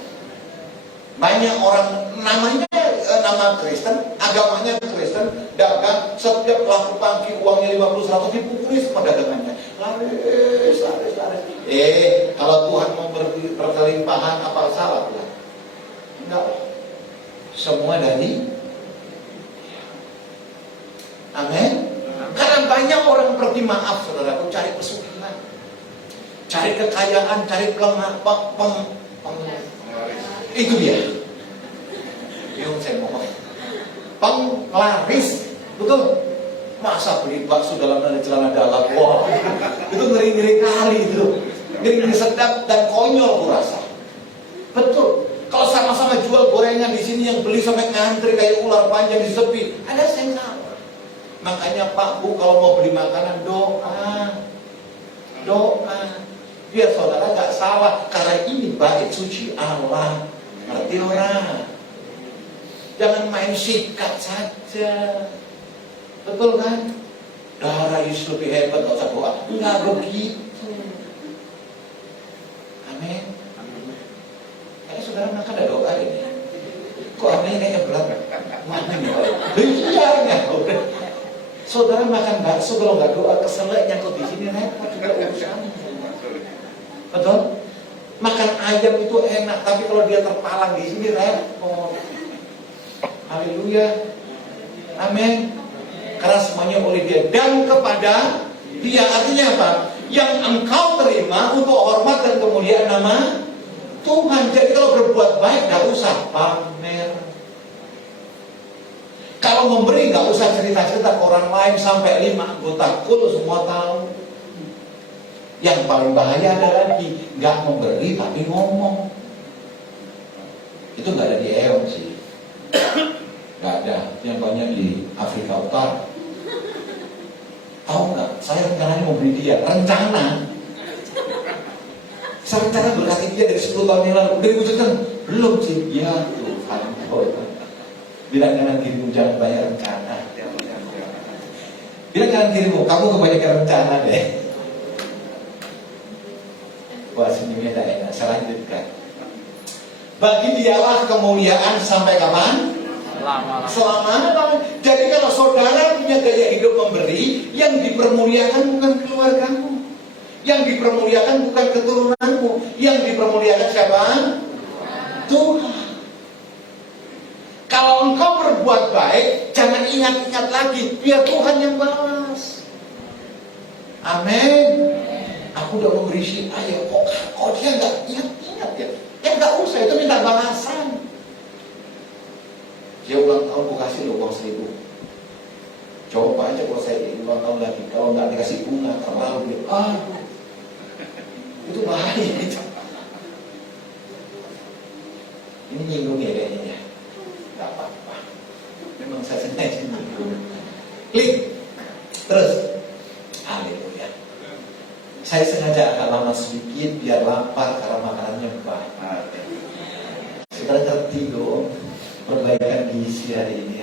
Banyak orang namanya nama Kristen, agamanya Kristen, dagang, setiap laku pagi uangnya 50-100 dipukuli semua dagangannya. Laris. Kalau Tuhan mau berkelimpahan, apa salah Tuhan? Enggak. Semua dari Amin. Karena banyak orang pergi maaf, saudaraku, cari pesugihan. cari kekayaan, cari itu dia. Bingung saya ngomong. Penglaris, betul? Masa beli bakso dalam celana dalam? Wah, itu ngeri-ngeri kali itu. Ngeri-ngeri sedap dan konyol aku rasa. Betul. Kalau sama-sama jual gorengan di sini yang beli sampai ngantri kayak ular panjang di sepi, ada yang salah. Makanya Pak Bu kalau mau beli makanan doa. Biar saudara gak salah, karena ini bait suci Allah. Ngerti orang? Jangan main sikat saja. Betul kan? Darah Yesus lebih hebat, gak usah doa. Enggak begitu. Amin. Kayaknya saudara makan ada doa ini. Kok amin kayaknya berat? Makan ya? Iya ya. Saudara makan bakso kalau nggak doa keselnya kok di sini repot juga urusan. Betul? Makan ayam itu enak, tapi kalau dia terpalang di sini repot. Haleluya. Amin. Karena semuanya oleh dia dan kepada dia. Artinya apa? Yang engkau terima untuk hormat dan kemuliaan nama Tuhan. Jadi kalau berbuat baik gak usah pamer. Kalau memberi gak usah cerita-cerita ke orang lain sampai 5 anggota kul semua tahu. Yang paling bahaya ada lagi, gak memberi tapi ngomong. Itu gak ada di EON sih. Gak ada, yang banyak di Afrika Utara. Tahu nggak? Saya rencananya mau beli dia. Saya rencana berkati dia dari 10 tahun yang lalu. Udah diwujudkan? Belum sih. Ya Tuhan. Bilang kanan dirimu jangan banyak rencana. Bilang kanan dirimu, kamu kebanyakan rencana deh. Wah senyumnya tidak enak. Saya lanjutkan. Bagi dialah kemuliaan sampai kapan? Selama. Jadi kalau saudara punya gaya hidup memberi, yang dipermuliakan bukan keluargamu, yang dipermuliakan bukan keturunanmu, yang dipermuliakan siapa? Tuhan. Kalau engkau berbuat baik, jangan ingat-ingat lagi, biar Tuhan yang balas. Amin. Aku udah memberi si ayah, kok dia nggak ingat-ingat ya? Ya nggak usah, itu minta balasan. Dia ulang tahun, aku kasih lo uang 1.000. Coba aja kalau saya ulang tahun lagi, kalau nggak dikasih bunga, terlalu itu bahaya. Ini nyinggung ya kayaknya ya. Gak apa-apa. Memang saya sengaja nyinggung. Klik. Terus. Haleluya. Saya sengaja agak lama sedikit biar lapar karena makanannya banyak. Sudah ngerti dong. Perbaikan gizi hari ini.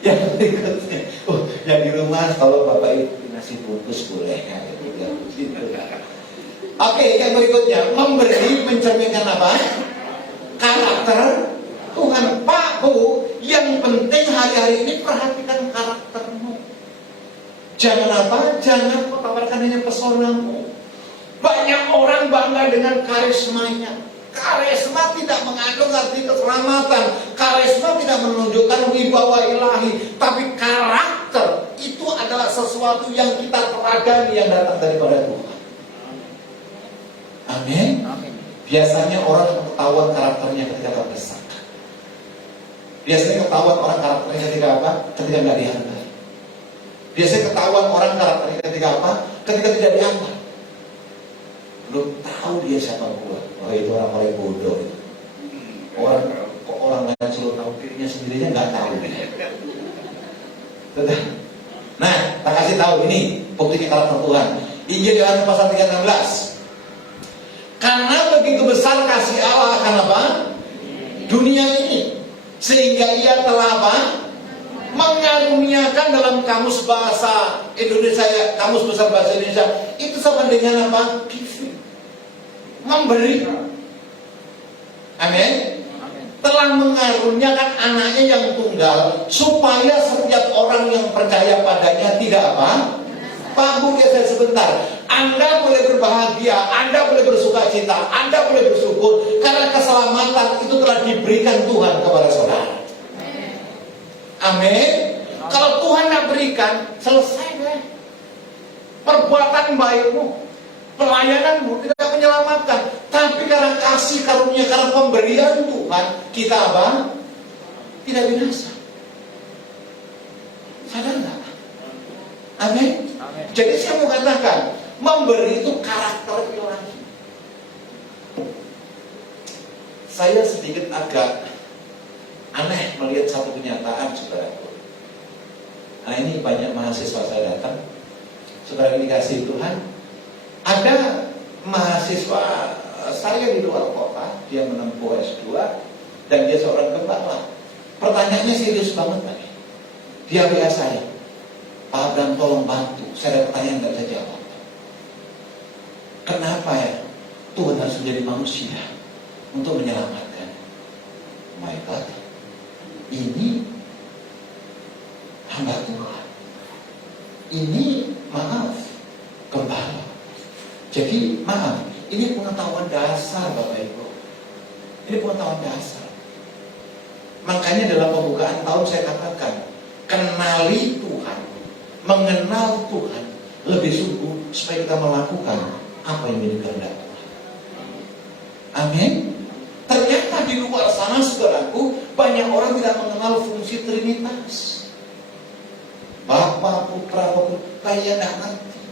Yang berikutnya, yang di rumah kalau Bapak Ibu nasi bungkus boleh ya, gitu. Oke, yang berikutnya memberi mencerminkan apa? Karakter Tuhan. Pak Bu, yang penting hari-hari ini perhatikan karaktermu. Jangan apa? Jangan paparkan hanya pesonamu. Banyak orang bangga dengan karismanya. Karisma tidak mengandung arti keselamatan. Karisma tidak menunjukkan wibawa ilahi. Tapi karakter itu adalah sesuatu yang kita teladani yang datang daripada Tuhan. Amin. Biasanya orang ketahuan karakternya ketika terdesak. Biasanya ketahuan orang karakternya ketika apa? Ketika tidak diantar. Biasanya ketahuan orang karakternya ketika apa? Ketika tidak diantar. Belum tahu dia siapa gua. Oh itu orang-orang bodoh. Orang lain suruh tahu dirinya sendirinya nggak tahu. Nah, tak kasih tahu ini bukti karakter Tuhan. Injil Yohanes pasal 3:16. Karena begitu besar kasih Allah akan apa? Dunia ini, sehingga Ia telah apa? Mengaruniakan dalam kamus bahasa Indonesia, kamus besar bahasa Indonesia itu sama dengan apa? Memberi. Amin. Telah mengaruniakan anaknya yang tunggal supaya setiap orang yang percaya padanya tidak apa? Pak Bu, ya saya sebentar. Anda boleh berbahagia, Anda boleh bersuka cita, Anda boleh bersyukur karena keselamatan itu telah diberikan Tuhan kepada saudara. Amin. Kalau Tuhan tidak berikan, selesai deh. perbuatan baikmu, pelayananmu tidak menyelamatkan. Tapi karena kasih karunia, karena pemberian Tuhan, kita apa? Tidak binasa. Sadar nggak? Amin. Jadi saya mau katakan, memberi itu karakter ilahi. Saya sedikit agak aneh melihat satu kenyataan, saudaraku. Nah, ini banyak mahasiswa saya datang, saudara dikasih Tuhan. Ada mahasiswa saya di luar kota, dia menempuh S2 dan dia seorang gembala. Pertanyaannya serius banget tadi. Dia WA saya, Pak Abraham tolong bantu, saya ada pertanyaan nggak bisa jawab. Kenapa ya Tuhan harus menjadi manusia untuk menyelamatkan? My God, ini hamba Tuhan. Ini maaf, gembala. Jadi maaf, ini pengetahuan dasar Bapak Ibu. Ini pengetahuan dasar. Makanya dalam pembukaan tahun saya katakan, kenali Tuhan, mengenal Tuhan lebih sungguh supaya kita melakukan apa yang menjadi kehendak Tuhan. Amin. Ternyata di luar sana, saudaraku, banyak orang tidak mengenal fungsi Trinitas. Bapa, Putra, kayak tidak ngerti.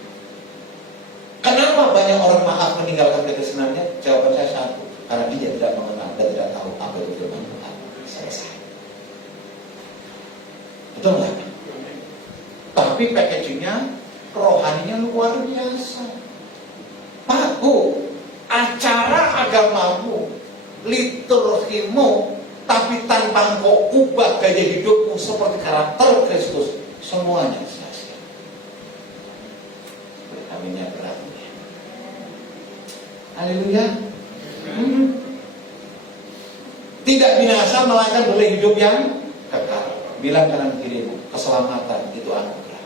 Kenapa banyak orang maaf meninggalkan kekristenannya? Jawaban saya satu, karena dia tidak mengenal dan tidak tahu apa itu firman Tuhan. Selesai. Betul nggak? Tapi packagingnya, rohaninya luar biasa. Pak, Bu, acara agamamu, liturgimu, tapi tanpa engkau ubah gaya hidupmu seperti karakter Kristus, semuanya sia-sia. Aminnya berat. Haleluya. Tidak binasa melainkan boleh hidup yang kekal. Bilang kanan kirimu, keselamatan itu anugerah.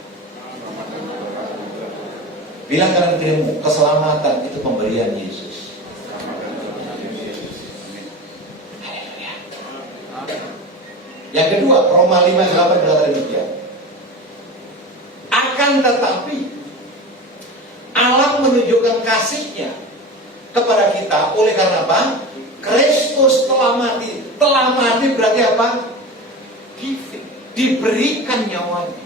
Bilang kanan kirimu, keselamatan itu pemberian Yesus. Haleluya. Yang kedua, Roma 5:8 berkata demikian. Akan tetapi Allah menunjukkan kasih-Nya kepada kita oleh karena apa? Kristus telah mati. Telah mati berarti apa? Giving. Diberikan nyawanya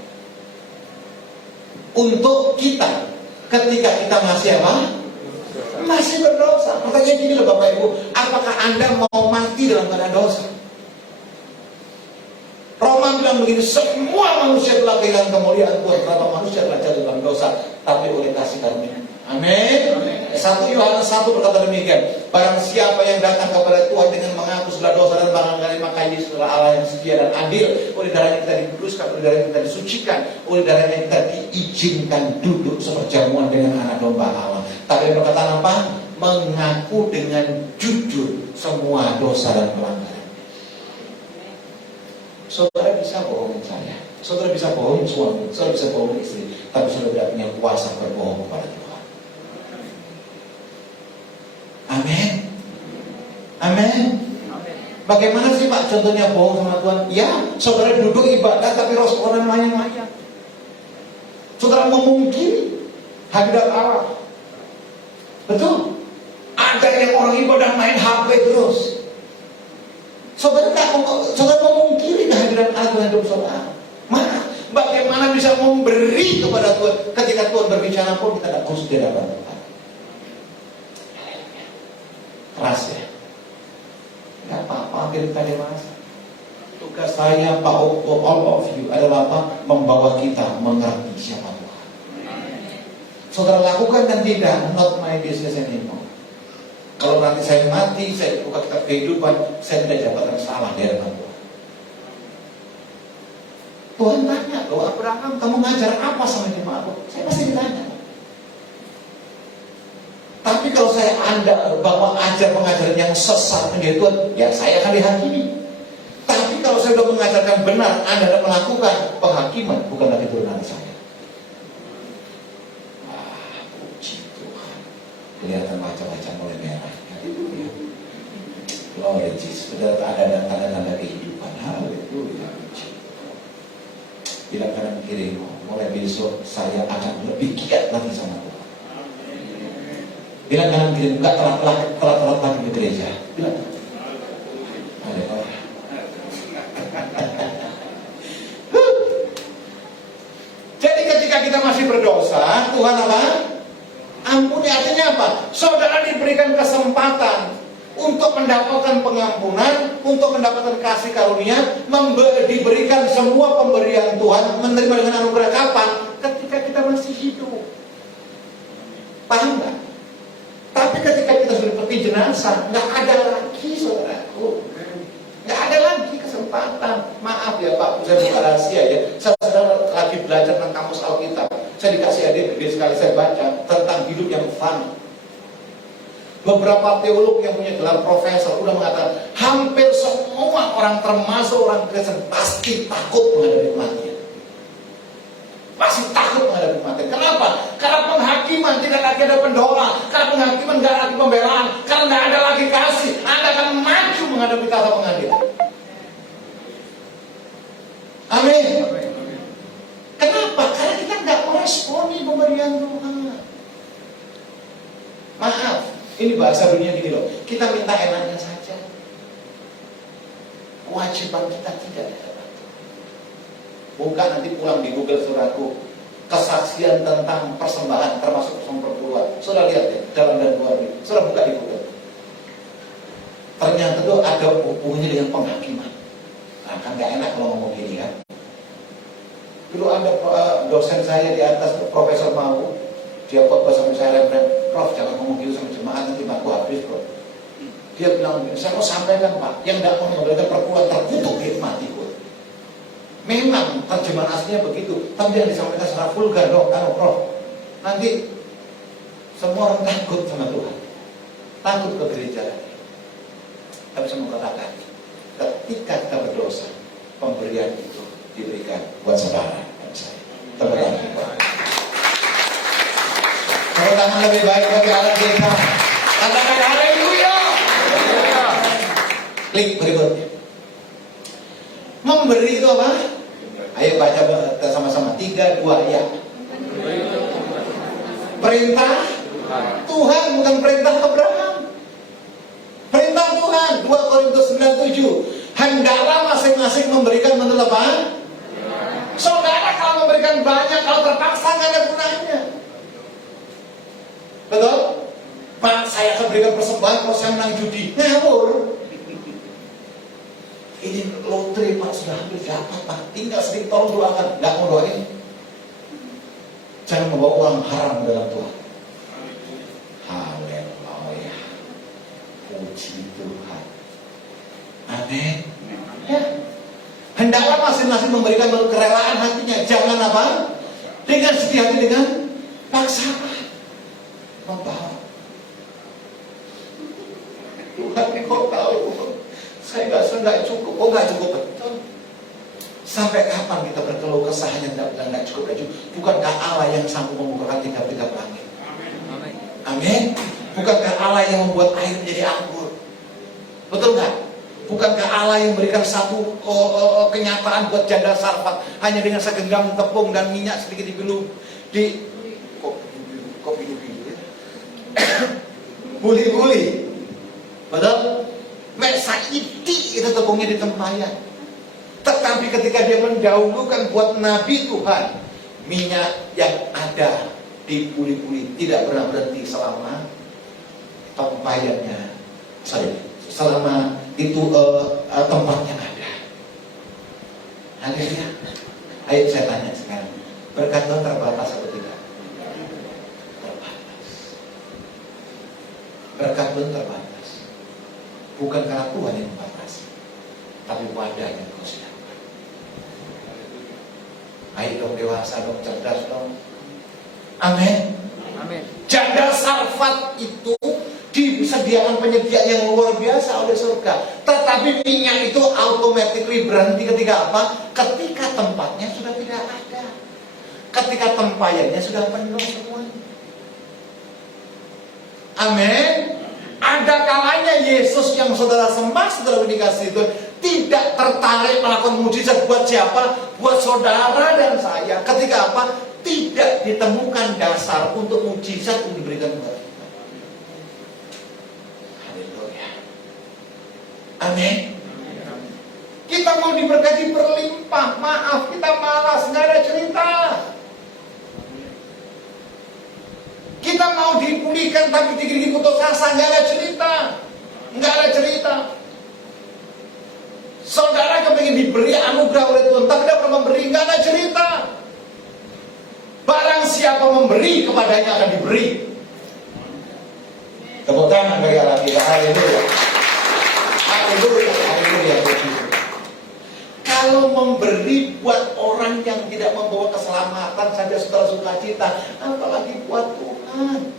untuk kita ketika kita masih apa? Masih berdosa. Makanya gini loh Bapak Ibu, apakah Anda mau mati dalam keadaan dosa? Roma bilang begini, semua manusia telah kehilangan kemuliaan Tuhan karena manusia telah jatuh dalam dosa, tapi oleh kasih karunia. Amin. 1 Yohanes 1 berkata demikian, barang siapa yang datang kepada Tuhan dengan mengaku segala dosa dan barangkali maka ini adalah Allah yang setia dan adil. Oleh darahnya kita dikuduskan, oleh darahnya kita disucikan, oleh darahnya kita diizinkan duduk seperjamuan dengan anak domba Allah. Tapi perkataan apa? Mengaku dengan jujur semua dosa dan pelanggaran. Saudara bisa bohongin saya, saudara bisa bohongin suami, saudara bisa bohongin istri, tapi saudara tidak punya kuasa berbohong kepada Tuhan. Amin. Amin. Bagaimana sih Pak contohnya bohong sama Tuhan? Ya, saudara duduk ibadah tapi roh orang lain-lain. Saudara memungkiri hadirat Allah. Betul. Ada yang orang ibadah main HP terus. Saudara memungkiri kehadiran Allah dalam hidup saudara. Mana? Bagaimana bisa memberi kepada Tuhan ketika Tuhan berbicara pun kita tidak khusus di hadapan Tuhan. Keras ya. Tidak apa-apa, kita dewasa. Tugas saya, Pak Oko, all of you adalah apa? Membawa kita mengerti siapa Tuhan. Saudara lakukan dan tidak, not my business anymore. Kalau nanti saya mati, saya buka kitab kehidupan, saya tidak dapat yang salah di hadapan Tuhan. Tuhan tanya, loh Abraham, kamu ngajar apa sama jemaatku? Saya pasti ditanya. Tapi kalau saya bahwa ajar pengajaran yang sesat menjadi Tuhan, ya saya akan dihakimi. Tapi kalau saya sudah mengajarkan benar, Anda melakukan penghakiman, bukan lagi turunan saya. Puji Tuhan. Kelihatan macam-macam mulai merah. Glory Jesus. Sudah ada tanda-tanda kehidupan. Haleluya. Bilang kanan kirimu, mulai besok saya akan lebih giat lagi sama Tuhan. Bilang kanan kiri, enggak telat lagi ke gereja. Bilang. Jadi ketika kita masih berdosa, Tuhan apa? Ampuni. Artinya apa? Saudara diberikan kesempatan untuk mendapatkan pengampunan, untuk mendapatkan kasih karunia, diberikan semua pemberian Tuhan, menerima dengan anugerah kapan? Ketika kita masih hidup. Paham nggak? Tapi ketika kita sudah peti jenazah, nggak ada lagi, saudaraku. Nggak ada lagi kesempatan. Maaf ya Pak, saya buka rahasia ya. Saya lagi belajar tentang kamus Alkitab. Saya dikasih adik gede sekali saya baca tentang hidup yang fana. Beberapa teolog yang punya gelar profesor udah mengatakan hampir semua orang termasuk orang Kristen pasti takut menghadapi kematian. Pasti takut menghadapi kematian. Kenapa? Karena penghakiman tidak lagi ada pendoa, karena penghakiman tidak lagi pembelaan, karena tidak ada lagi kasih. Anda akan maju menghadapi tahta pengadilan. Amin. Kenapa? Karena kita nggak meresponi pemberian Tuhan. Maaf. Ini bahasa dunia gini loh, kita minta enaknya saja. Kewajiban kita tidak dapat. Bukan nanti pulang di Google saudaraku, kesaksian tentang persembahan termasuk persembahan perpuluhan. Saudara lihat ya, dalam dan luar ini. Saudara buka di Google. Ternyata itu ada hubungannya dengan penghakiman. Nah, kan gak enak kalau ngomong gini kan. Dulu ada dosen saya di atas, Profesor Mau, dia khotbah sama saya, Prof, jangan ngomong gitu sama jemaat, nanti aku habis, Prof. Dia bilang, saya mau sampaikan Pak, yang tidak mau memberikan perpuluhan terkutuk dia mati, Prof. Memang terjemahan aslinya begitu, tapi yang disampaikan secara vulgar dong, Prof. Nanti semua orang takut sama Tuhan, takut ke gereja lagi. Tapi saya mau katakan, ketika kita berdosa, pemberian itu diberikan buat saudara dan saya. Terima kasih. Tepuk tangan lebih baik bagi Allah kita. Katakan haleluya. Klik berikutnya. Memberi itu apa? Ayo baca sama-sama. 3, 2, ya. Perintah Tuhan, bukan perintah Abraham. Perintah Tuhan. 2 Korintus 9:7. Hendaklah masing-masing memberikan menurut apa? Saudara kalau memberikan banyak, kalau terpaksa nggak ada gunanya. Betul? Pak, saya akan berikan persembahan kalau saya menang judi. Ngawur. Ini lotre Pak, sudah hampir dapat Pak. Tinggal sedikit tolong doakan. Nggak mau doain. Jangan membawa uang haram dalam Tuhan. Haleluya. Puji Tuhan. Amin. Ya. Hendaklah masing-masing memberikan kerelaan hatinya. Jangan apa? Dengan setia hati, dengan paksaan. Membawa. Tuhan, kau tahu saya nggak cukup. Oh, nggak cukup betul. Sampai kapan kita berkeluh kesah hanya nggak cukup? Bukankah Allah yang sanggup membukakan tiga-tiga langit? Amin. Bukankah Allah yang membuat air menjadi anggur? Betul nggak? Bukankah Allah yang memberikan satu kenyataan buat janda Sarfat hanya dengan segenggam tepung dan minyak sedikit dibilu di kopi bilu ya? Buli-buli, betul? Mek saiti itu tepungnya di tempayan. Tetapi ketika dia mendahulukan buat Nabi Tuhan, minyak yang ada di buli-buli tidak pernah berhenti selama tempayannya, selama itu tempatnya ada. Haleluya. Ayo saya tanya sekarang, berkat Tuhan terbatas atau tidak? Terbatas. Berkat Tuhan terbatas. Bukan karena Tuhan yang membatasi, tapi wadah yang kau siapkan. Ayo dong dewasa dong, cerdas dong. Amin. Amin. Janda Sarfat itu disediakan penyedia yang luar biasa oleh surga. Tetapi minyak itu automatically berhenti ketika apa? Ketika tempatnya sudah tidak ada. Ketika tempayannya sudah penuh semuanya. Amin. Ada kalanya Yesus yang saudara sembah, saudara dikasih Tuhan, tidak tertarik melakukan mujizat buat siapa? Buat saudara dan saya. Ketika apa? Tidak ditemukan dasar untuk mujizat yang diberikan buat kita. Haleluya. Amin. Kita mau diberkati berlimpah, maaf kita malas, nggak ada cerita. Kita mau dipulihkan tapi dikit-dikit putus asa, nggak ada cerita. Nggak ada cerita. Saudara kepingin diberi anugerah oleh Tuhan, tapi tidak pernah memberi, nggak ada cerita. Barang siapa memberi, kepadanya akan diberi. Tepuk tangan bagi Allah kita. Haleluya. Haleluya. Haleluya. Kalau memberi buat orang yang tidak membawa keselamatan saja saudara sukacita, apalagi buat Tuhan.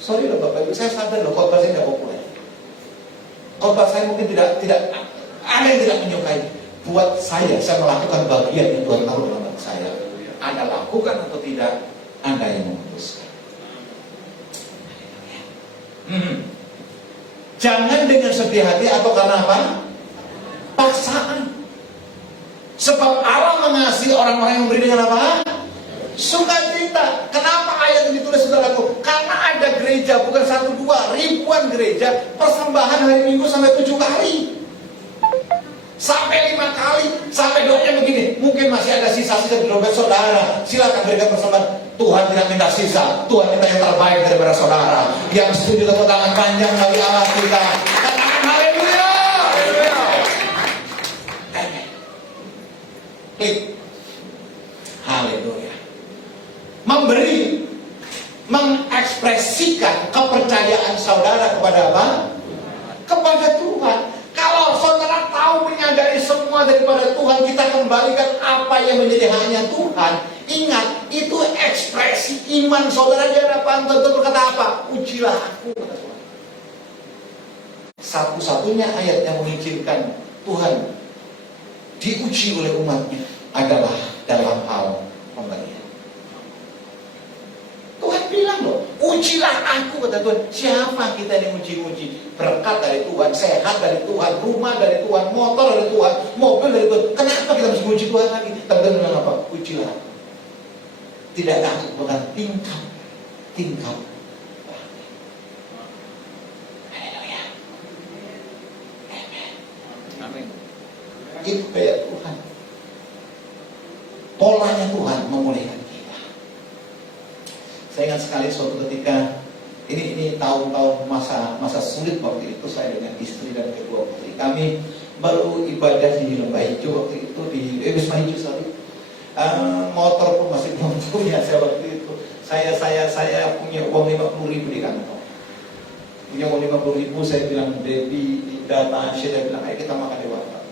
Sorry loh Bapak Ibu, saya sadar loh khotbah saya tidak populer. Khotbah saya mungkin tidak ada yang tidak menyukai. Buat saya melakukan bagian yang Tuhan taruh dalam hati saya. Anda lakukan atau tidak, Anda yang memutuskan. Jangan dengan sedih hati atau karena apa? Paksaan. Sebab Allah mengasihi orang-orang yang memberi dengan apa? Sukacita. Kenapa ayat ini ditulis saudaraku? Karena ada gereja, bukan 1, 2, ribuan gereja, persembahan hari Minggu sampai 7 kali. Sampai 5 kali. Sampai doanya begini, mungkin masih ada sisa-sisa di dompet saudara. Silakan berikan persembahan. Tuhan tidak minta sisa, Tuhan minta yang terbaik daripada saudara. Yang setuju tepuk tangan panjang bagi Allah kita. Katakan haleluya. Klik. Haleluya. Memberi, mengekspresikan kepercayaan saudara kepada apa? Kepada Tuhan. Kalau saudara tahu menyadari semua daripada Tuhan, kita kembalikan apa yang menjadi haknya Tuhan. Ingat, itu ekspresi iman saudara di hadapan Tuhan. Berkata apa? Ujilah aku, kata Tuhan. Satu-satunya ayat yang mengizinkan Tuhan diuji oleh umatnya adalah dalam hal pemberian. Tuhan bilang loh, ujilah aku, kata Tuhan. Siapa kita yang uji-uji? Berkat dari Tuhan, sehat dari Tuhan, rumah dari Tuhan, motor dari Tuhan, mobil dari Tuhan. Kenapa kita mesti uji Tuhan lagi? Tapi Tuhan bilang apa? Ujilah aku. Tidak takut, bukan tingkat. Haleluya. Amin. Itu kayak Tuhan. Polanya Tuhan memulihkan kita. Saya ingat sekali suatu ketika ini tahun-tahun masa sulit waktu itu, saya dengan istri dan kedua putri kami baru ibadah di Lembah Hijau waktu itu di Wisma Hijau sorry. Motor pun masih belum punya saya waktu itu. Saya punya uang 50.000 di kantong. Punya uang 50.000, saya bilang Debbie, Ida, Tasya, saya bilang ayo kita makan di warteg.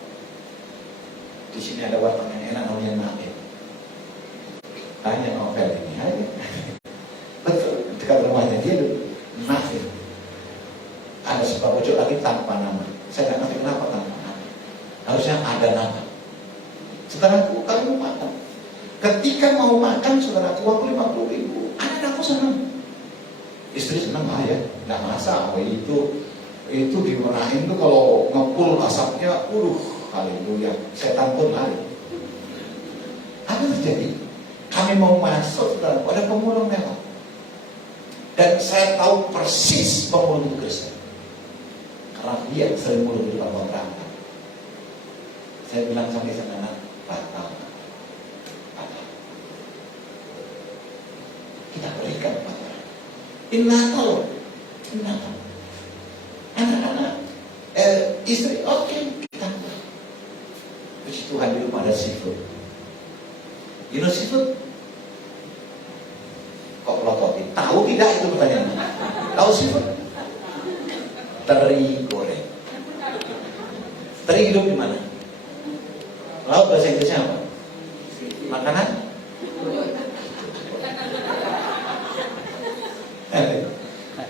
Di sini ada warteg yang enak namanya Nabil. Tanya Novel ini aja. Betul, dekat rumahnya dia dulu. Nabil. Ada sebuah pojok lagi tanpa nama. Saya tidak ngerti kenapa tanpa nama. Harusnya ada nama. Saudaraku, kamu makan. Ketika mau makan, saudaraku, uang 50.000. Anak-anakku senang. Istri senang lah ya. Nggak masalah. Itu dimarahin tuh kalau ngepul asapnya, haleluya. Setan pun lari. Apa terjadi? Kami mau masuk, saudara, ada pemulung mewah. Dan saya tahu persis pemulung itu Kristen. Karena dia sering mulung di depan kontrakan. Saya bilang sama istri anak, batal. Kita berikan kepada orang. Ini Natal. Anak-anak, istri, oke, kita. Puji Tuhan, di rumah ada seafood. You know seafood? Kok pelototin? Tahu tidak itu pertanyaannya? Tahu seafood? Teri goreng. Teri hidup di mana? Laut bahasa Inggrisnya apa? Makanan?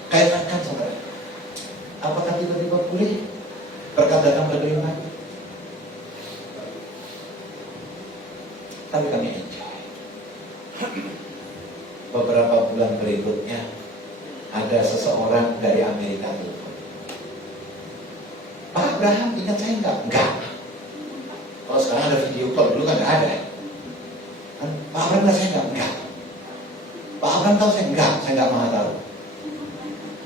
Kayak makan saudara. Apakah tiba-tiba pulih? Berkat datang dari mana? Tapi kami enjoy. Beberapa bulan berikutnya ada seseorang dari Abraham ingat saya enggak? Enggak. Kalau sekarang ada video call, dulu kan enggak ada. Kan, Pak Abraham ingat saya enggak? Enggak. Pak Abraham tahu saya? Enggak, saya enggak mau tahu.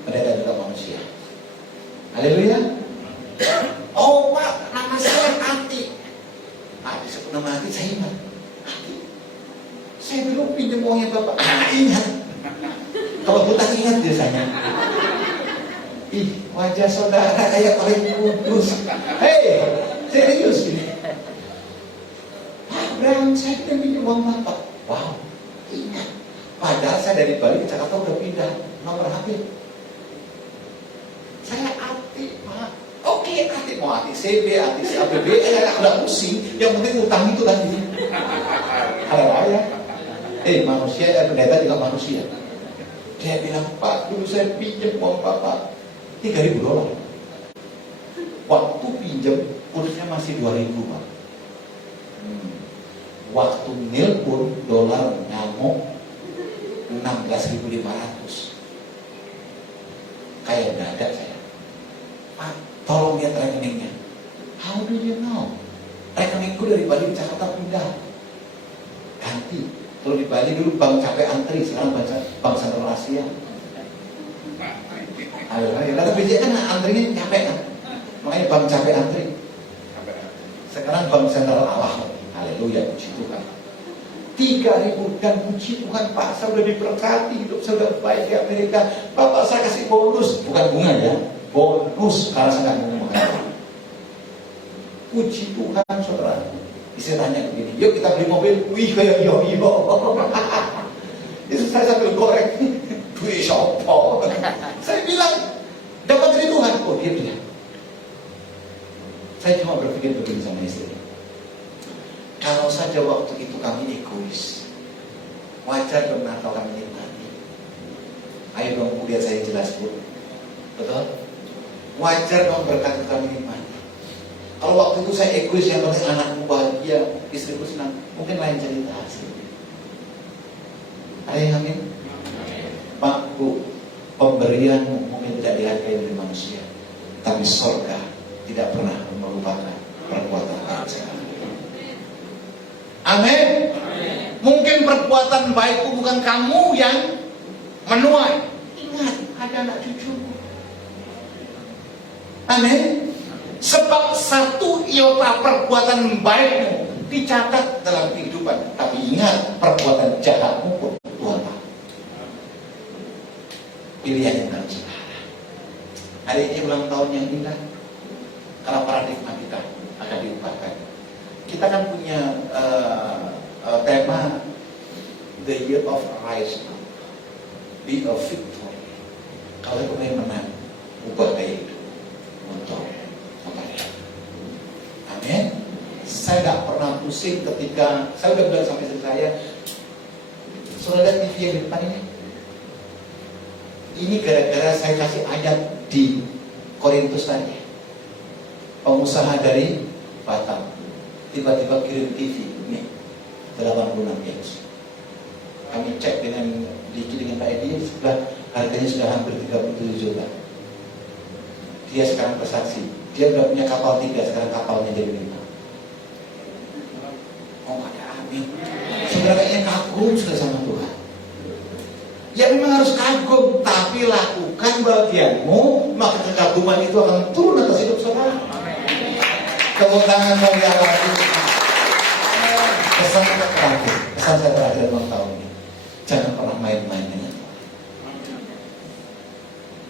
Mereka juga manusia. Haleluya. Oh Pak, nama saya Ati. Ati sebut nama Ati, saya ingat. Ati. Saya dulu pinjam uangnya Bapak. Ingat. Kalau buta ingat biasanya. Ih, wajah saudara kayak paling kudus. Hei, serius ini. Abraham, saya pinjam uang Bapak. Wow, ingat. Padahal saya dari Bali ke Jakarta udah pindah nomor HP. Saya Ati, Pak. Oke, Ati mau Ati CB, Ati CABB, aku udah pusing. Yang penting utang itu tadi. Haleluya. Manusia, pendeta juga manusia. Dia bilang, Pak, dulu saya pinjam uang Bapak $3.000. Waktu pinjam, kursnya masih 2.000, Pak. Waktu nelpon, dolar ngamuk 16.500. Kayak nggak ada saya. Pak, tolong lihat rekeningnya. How do you know? Rekeningku dari Bali ke Jakarta pindah. Ganti. Kalau di Bali dulu bank capek antri, sekarang bank Sentral Asia. Ayo, kata BJ kan antrinya capek kan? Makanya bank capek antri. Sekarang bank Sentral Allah. Haleluya, puji Tuhan. 3.000 dan puji Tuhan, Pak, saya sudah diberkati, hidup saya sudah baik di Amerika. Bapak saya kasih bonus, bukan bunga ya, bonus karena saya nggak mau makan. Puji Tuhan, saudara. Istilahnya begini, yuk kita beli mobil, wih kayak yo. Itu saya sambil goreng, wih sopo. Saya bilang, dapat dari Tuhan. Oh dia bilang. Saya cuma berpikir begini sama istri. Kalau saja waktu itu kami egois, wajar dong atau kami nikmati. Ayo dong lihat saya jelas Bu. Betul? Wajar dong berkat kami nikmati. Kalau waktu itu saya egois, yang penting anakku bahagia, istriku senang, mungkin lain cerita hasilnya. Ada yang amin? Pak, Bu, pemberian mungkin tidak dihargai oleh manusia, tapi surga tidak pernah melupakan perbuatan baik. Amin. Mungkin perbuatan baikku bukan kamu yang menuai. Ingat, ada anak cucuku. Amin. Sebab 1 iota perbuatan baikmu dicatat dalam kehidupan, tapi ingat perbuatan jahatmu pun Tuhan tahu. Pilihan yang harus hari ini ulang tahun yang indah, karena paradigma kita akan diubahkan. Kita kan punya tema The Year of Rise, Be a Victory. Kalau kalian menang, ubah gaya hidup untuk apa? Amin. Saya nggak pernah pusing ketika saya udah bilang sama istri saya, sudah lihat TV yang di depan ini? Ini gara-gara saya kasih ayat di Korintus tadi. Pengusaha dari Batam tiba-tiba kirim TV ini 86 inch. Kami cek dengan Pak Edi, sudah harganya sudah hampir 37 juta. Dia sekarang bersaksi, dia udah punya kapal 3, sekarang kapalnya jadi 5. Oh ada amin. Saudara kayaknya kagum sudah sama Tuhan. Ya memang harus kagum, tapi lakukan bagianmu, maka kekaguman itu akan turun atas hidup saudara. Tepuk tangan bagi Allah. Pesan saya terakhir ulang tahun ini, jangan pernah main-main dengan Tuhan.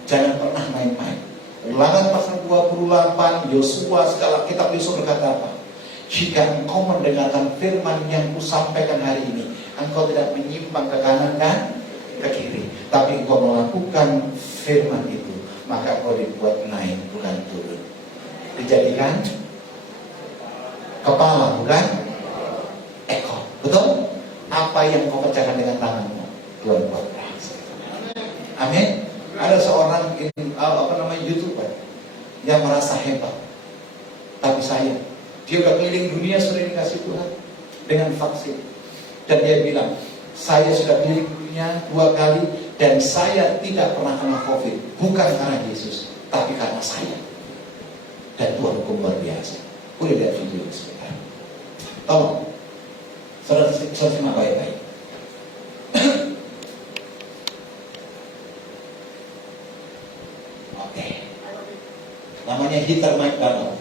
Jangan pernah main-main. Ulangan pasal 28, Yosua, segala kitab Yosua berkata apa? Jika engkau mendengarkan firman yang kusampaikan hari ini, engkau tidak menyimpang ke kanan dan ke kiri, tapi engkau melakukan firman itu, maka engkau dibuat naik bukan turun, dijadikan kepala bukan ekor. Betul? Apa yang kau kerjakan dengan tanganmu, Tuhan buat berhasil. Amin. Ada seorang YouTuber yang merasa hebat, tapi sayang, dia udah keliling dunia sudah dikasih Tuhan dengan vaksin, dan dia bilang, saya sudah keliling dunia 2 kali dan saya tidak pernah kena COVID, bukan karena Yesus, tapi karena saya. Dan Tuhan hukum luar biasa. Boleh lihat video ini sebentar. Tolong, saudara simak baik-baik. Oke. Namanya Hitler McDonald.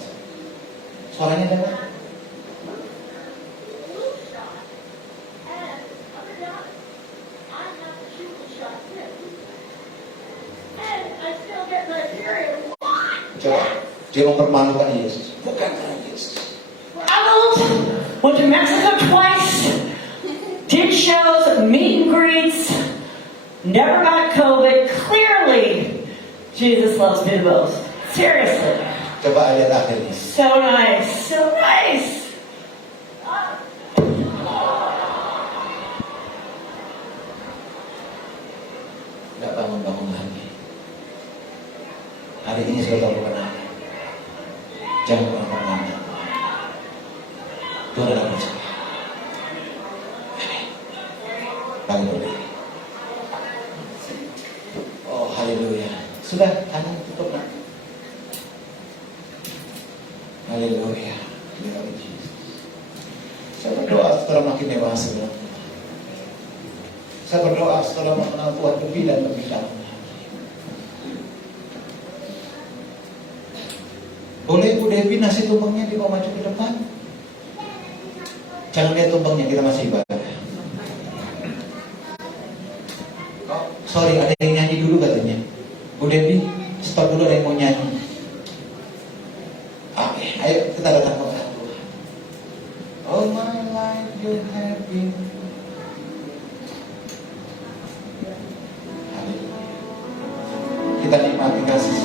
Suaranya dengar? Coba, dia mempermalukan Yesus. Bukan karena Yesus. Traveled, went to Mexico twice, did shows, meet and greets, never got COVID. Clearly, Jesus loves me the most. Seriously. Coba lihat akhirnya. So nice. So nice. Gak bangun-bangun lagi. Hari ini sudah tahu bukan apa. Jangan pernah menganggap. Tuhan adalah percaya. Bangun dulu. Oh, haleluya. Sudah, kanan tutup nak. Haleluya. Glory Jesus. Saya berdoa setelah makin dewasa dalam Tuhan. Saya berdoa setelah mengenal Tuhan lebih dan lebih dalam. Boleh Bu Devi nasi tumpengnya dibawa maju ke depan? Jangan lihat tumpengnya, kita masih ibadah. Oh, sorry, ada yang nyanyi dulu katanya. Bu Devi, stop dulu, ada yang mau nyanyi. Oke, ayo kita datang kepada Tuhan. All my life you have been. Haleluya. Kita nikmati kasih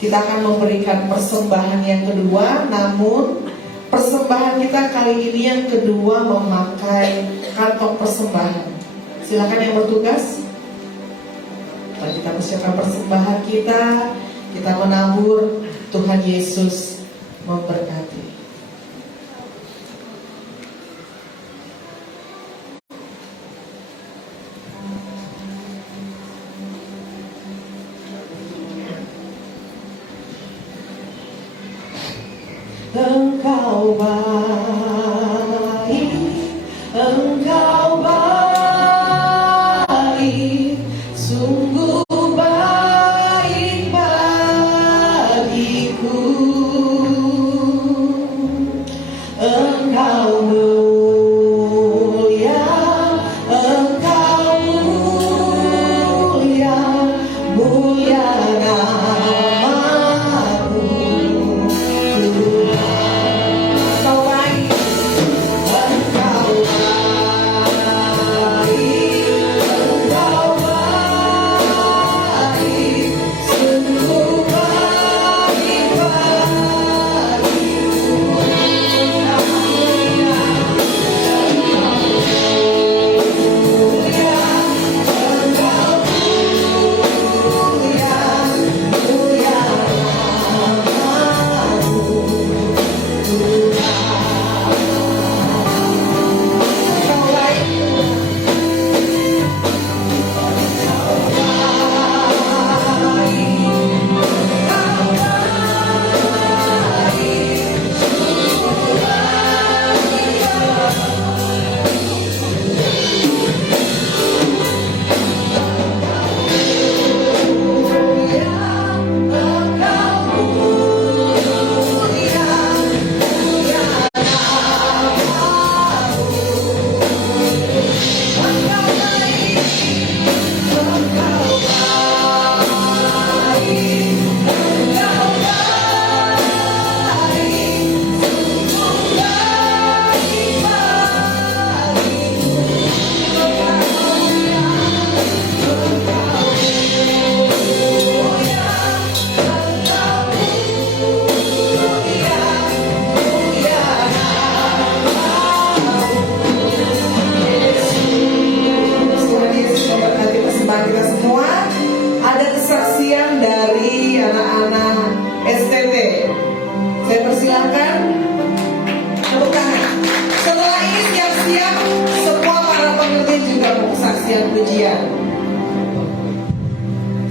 Kita akan memberikan persembahan yang kedua, namun persembahan kita kali ini yang kedua memakai kantong persembahan. Silakan yang bertugas. Mari kita persiapkan persembahan kita menabur. Tuhan Yesus memberkati. Engkau baik, Engkau baik, sungguh baik bagiku. Engkau mulia, Engkau mulia, mulia namamu. Engkau baik, Engkau baik, Engkau baik, sungguh baik Tuhan Yesus memberkati persembahan kita semua. Ada kesaksian dari anak-anak STT. Saya persilakan tepuk tangan. Setelah ini siap-siap semua para pengerti juga mau kesaksian pujian.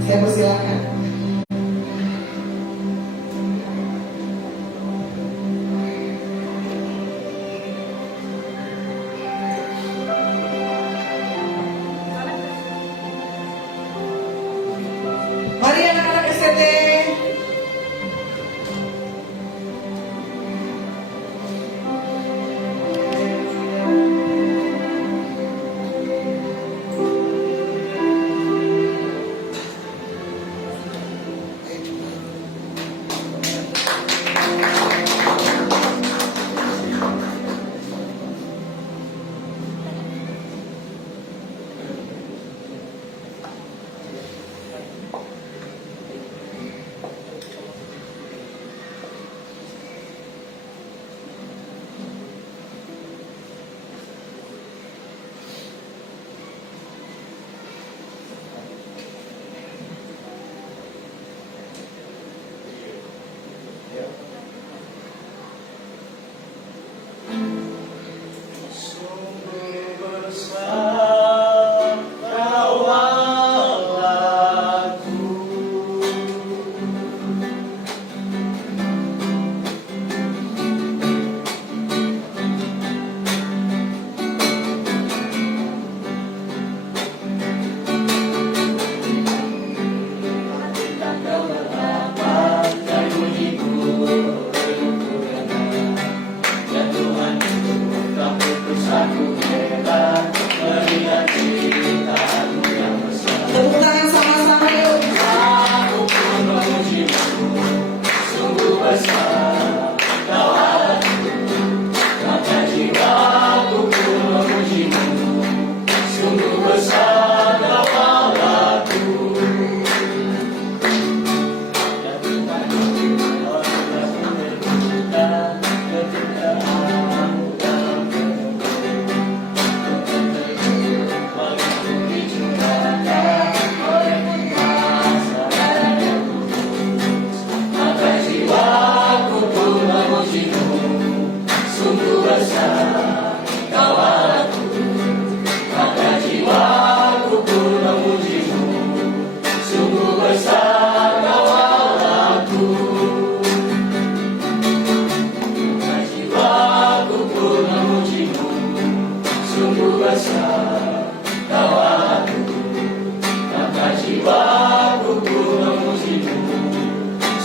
Saya persilakan. Mari anak-anak STT.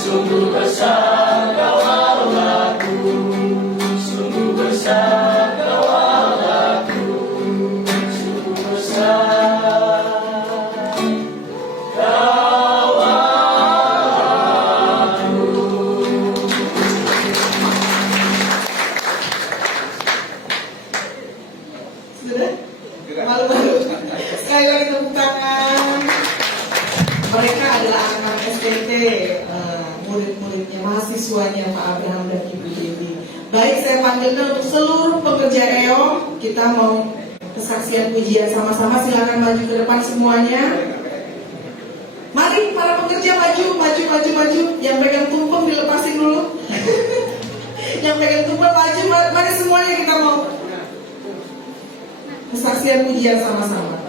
Sungguh besar Kau Allahku, sungguh besar Kau Allahku, sungguh besar Kau Allahku. Sudah? Malu-malu. Sekali lagi tepuk tangan. Mereka adalah anak STT, murid-muridnya, mahasiswanya Pak Abraham dan Ibu Dewi. Baik, saya panggilkan untuk seluruh pekerja EO. Kita mau kesaksian pujian sama-sama. Silakan maju ke depan semuanya. Mari para pekerja maju. Yang pegang tumpeng dilepasin dulu. Yang pegang tumpeng maju. Mari semuanya kita mau kesaksian pujian sama-sama.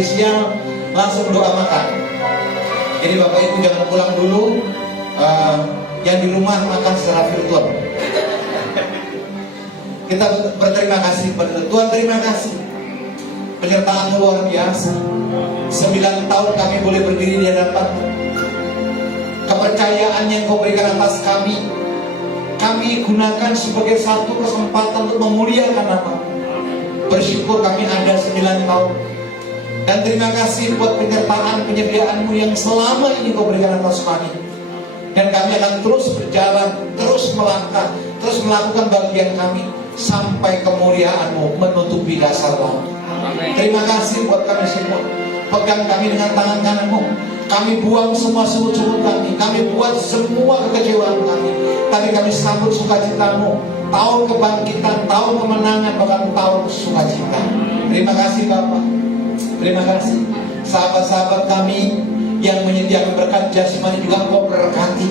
spesial langsung doa makan. Jadi Bapak Ibu jangan pulang dulu, yang di rumah makan secara virtual. Kita berterima kasih kepada Tuhan. Terima kasih penyertaan luar biasa. 9 tahun kami boleh berdiri di hadapan. Kepercayaan yang Kau berikan atas kami, kami gunakan sebagai satu kesempatan untuk memuliakan nama. Bersyukur kami ada 9 tahun. Dan terima kasih buat penyertaan penyediaan-Mu yang selama ini Kau berikan atas kami. Dan kami akan terus berjalan, terus melangkah, terus melakukan bagian kami sampai kemuliaan-Mu menutupi dasar laut. Terima kasih buat kami semua. Pegang kami dengan tangan kanan-Mu. Kami buang semua sungut-sungut kami buat semua kekecewaan kami. Tapi kami sambut sukacita-Mu, tahun kebangkitan, tahun kemenangan, bahkan tahun sukacita. Terima kasih Bapak. Terima kasih sahabat-sahabat kami yang menyediakan berkat jasmani juga Kau berkati.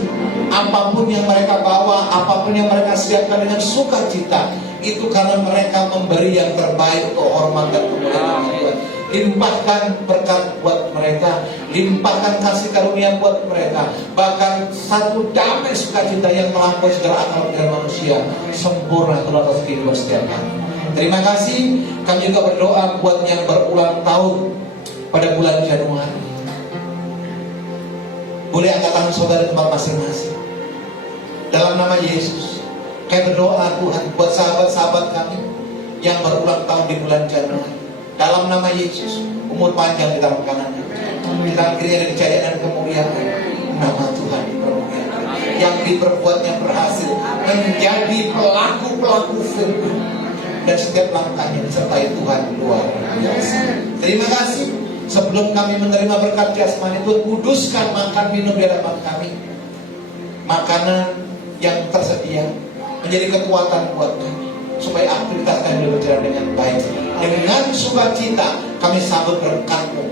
Apapun yang mereka bawa, apapun yang mereka siapkan dengan sukacita, itu karena mereka memberi yang terbaik untuk hormat dan kemuliaan Tuhan. Limpahkan berkat buat mereka, limpahkan kasih karunia buat mereka. Bahkan satu damai sukacita yang melampaui segala akal pikiran manusia, sempurna terus atas kehidupan setiap hari. Terima kasih. Kami juga berdoa buat yang berulang tahun pada bulan Januari. Boleh angkat tangan saudara di tempat masing-masing. Dalam nama Yesus, kami berdoa Tuhan buat sahabat-sahabat kami yang berulang tahun di bulan Januari. Dalam nama Yesus, umur panjang di tangan kanannya, di tangan kirinya ada kejayaan dan kemuliaan. Nama Tuhan dipermuliakan. Yang diperbuatnya berhasil menjadi pelaku-pelaku firman, dan setiap langkahnya disertai Tuhan luar biasa. Terima kasih. Sebelum kami menerima berkat jasmani, Tuhan kuduskan makan minum di hadapan kami. Makanan yang tersedia menjadi kekuatan buat kami, supaya aktivitas kami berjalan dengan baik. Dengan sukacita kami sambut berkat-Mu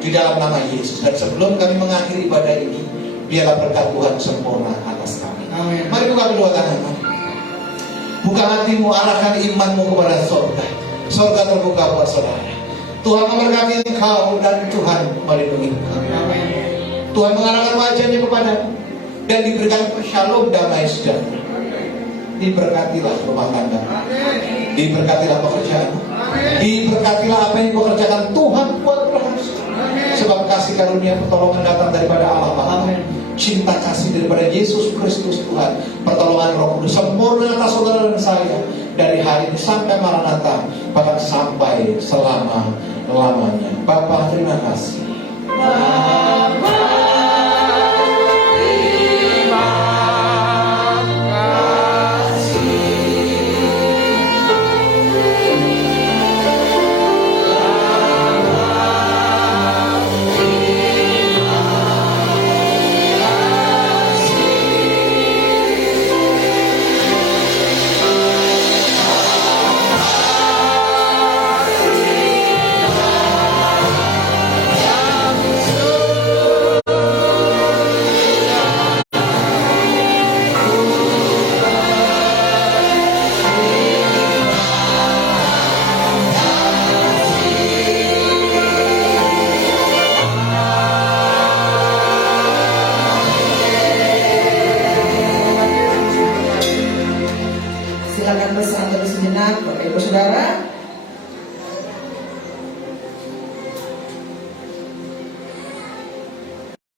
di dalam nama Yesus. Dan sebelum kami mengakhiri ibadah ini, biarlah berkat Tuhan sempurna atas kami. Amin. Mari buka kedua tangan. Buka hatimu, arahkan imanmu kepada surga. Surga terbuka buat saudara. Tuhan memberkati engkau dan Tuhan melindungi engkau. Tuhan mengarahkan wajahnya kepadamu dan diberikan shalom, damai sejahtera. Diberkatilah rumah tangga, diberkatilah pekerjaan, diberkatilah apa yang kau kerjakan. Tuhan buat berhasil. Sebab kasih karunia pertolongan datang daripada Allah Bapa, cinta kasih daripada Yesus Kristus Tuhan, pertolongan Roh Kudus sempurna atas saudara dan saya dari hari ini sampai Maranatha, bahkan sampai selama-lamanya. Bapa, terima kasih. Silakan bersantai sejenak, Bapak Ibu Saudara.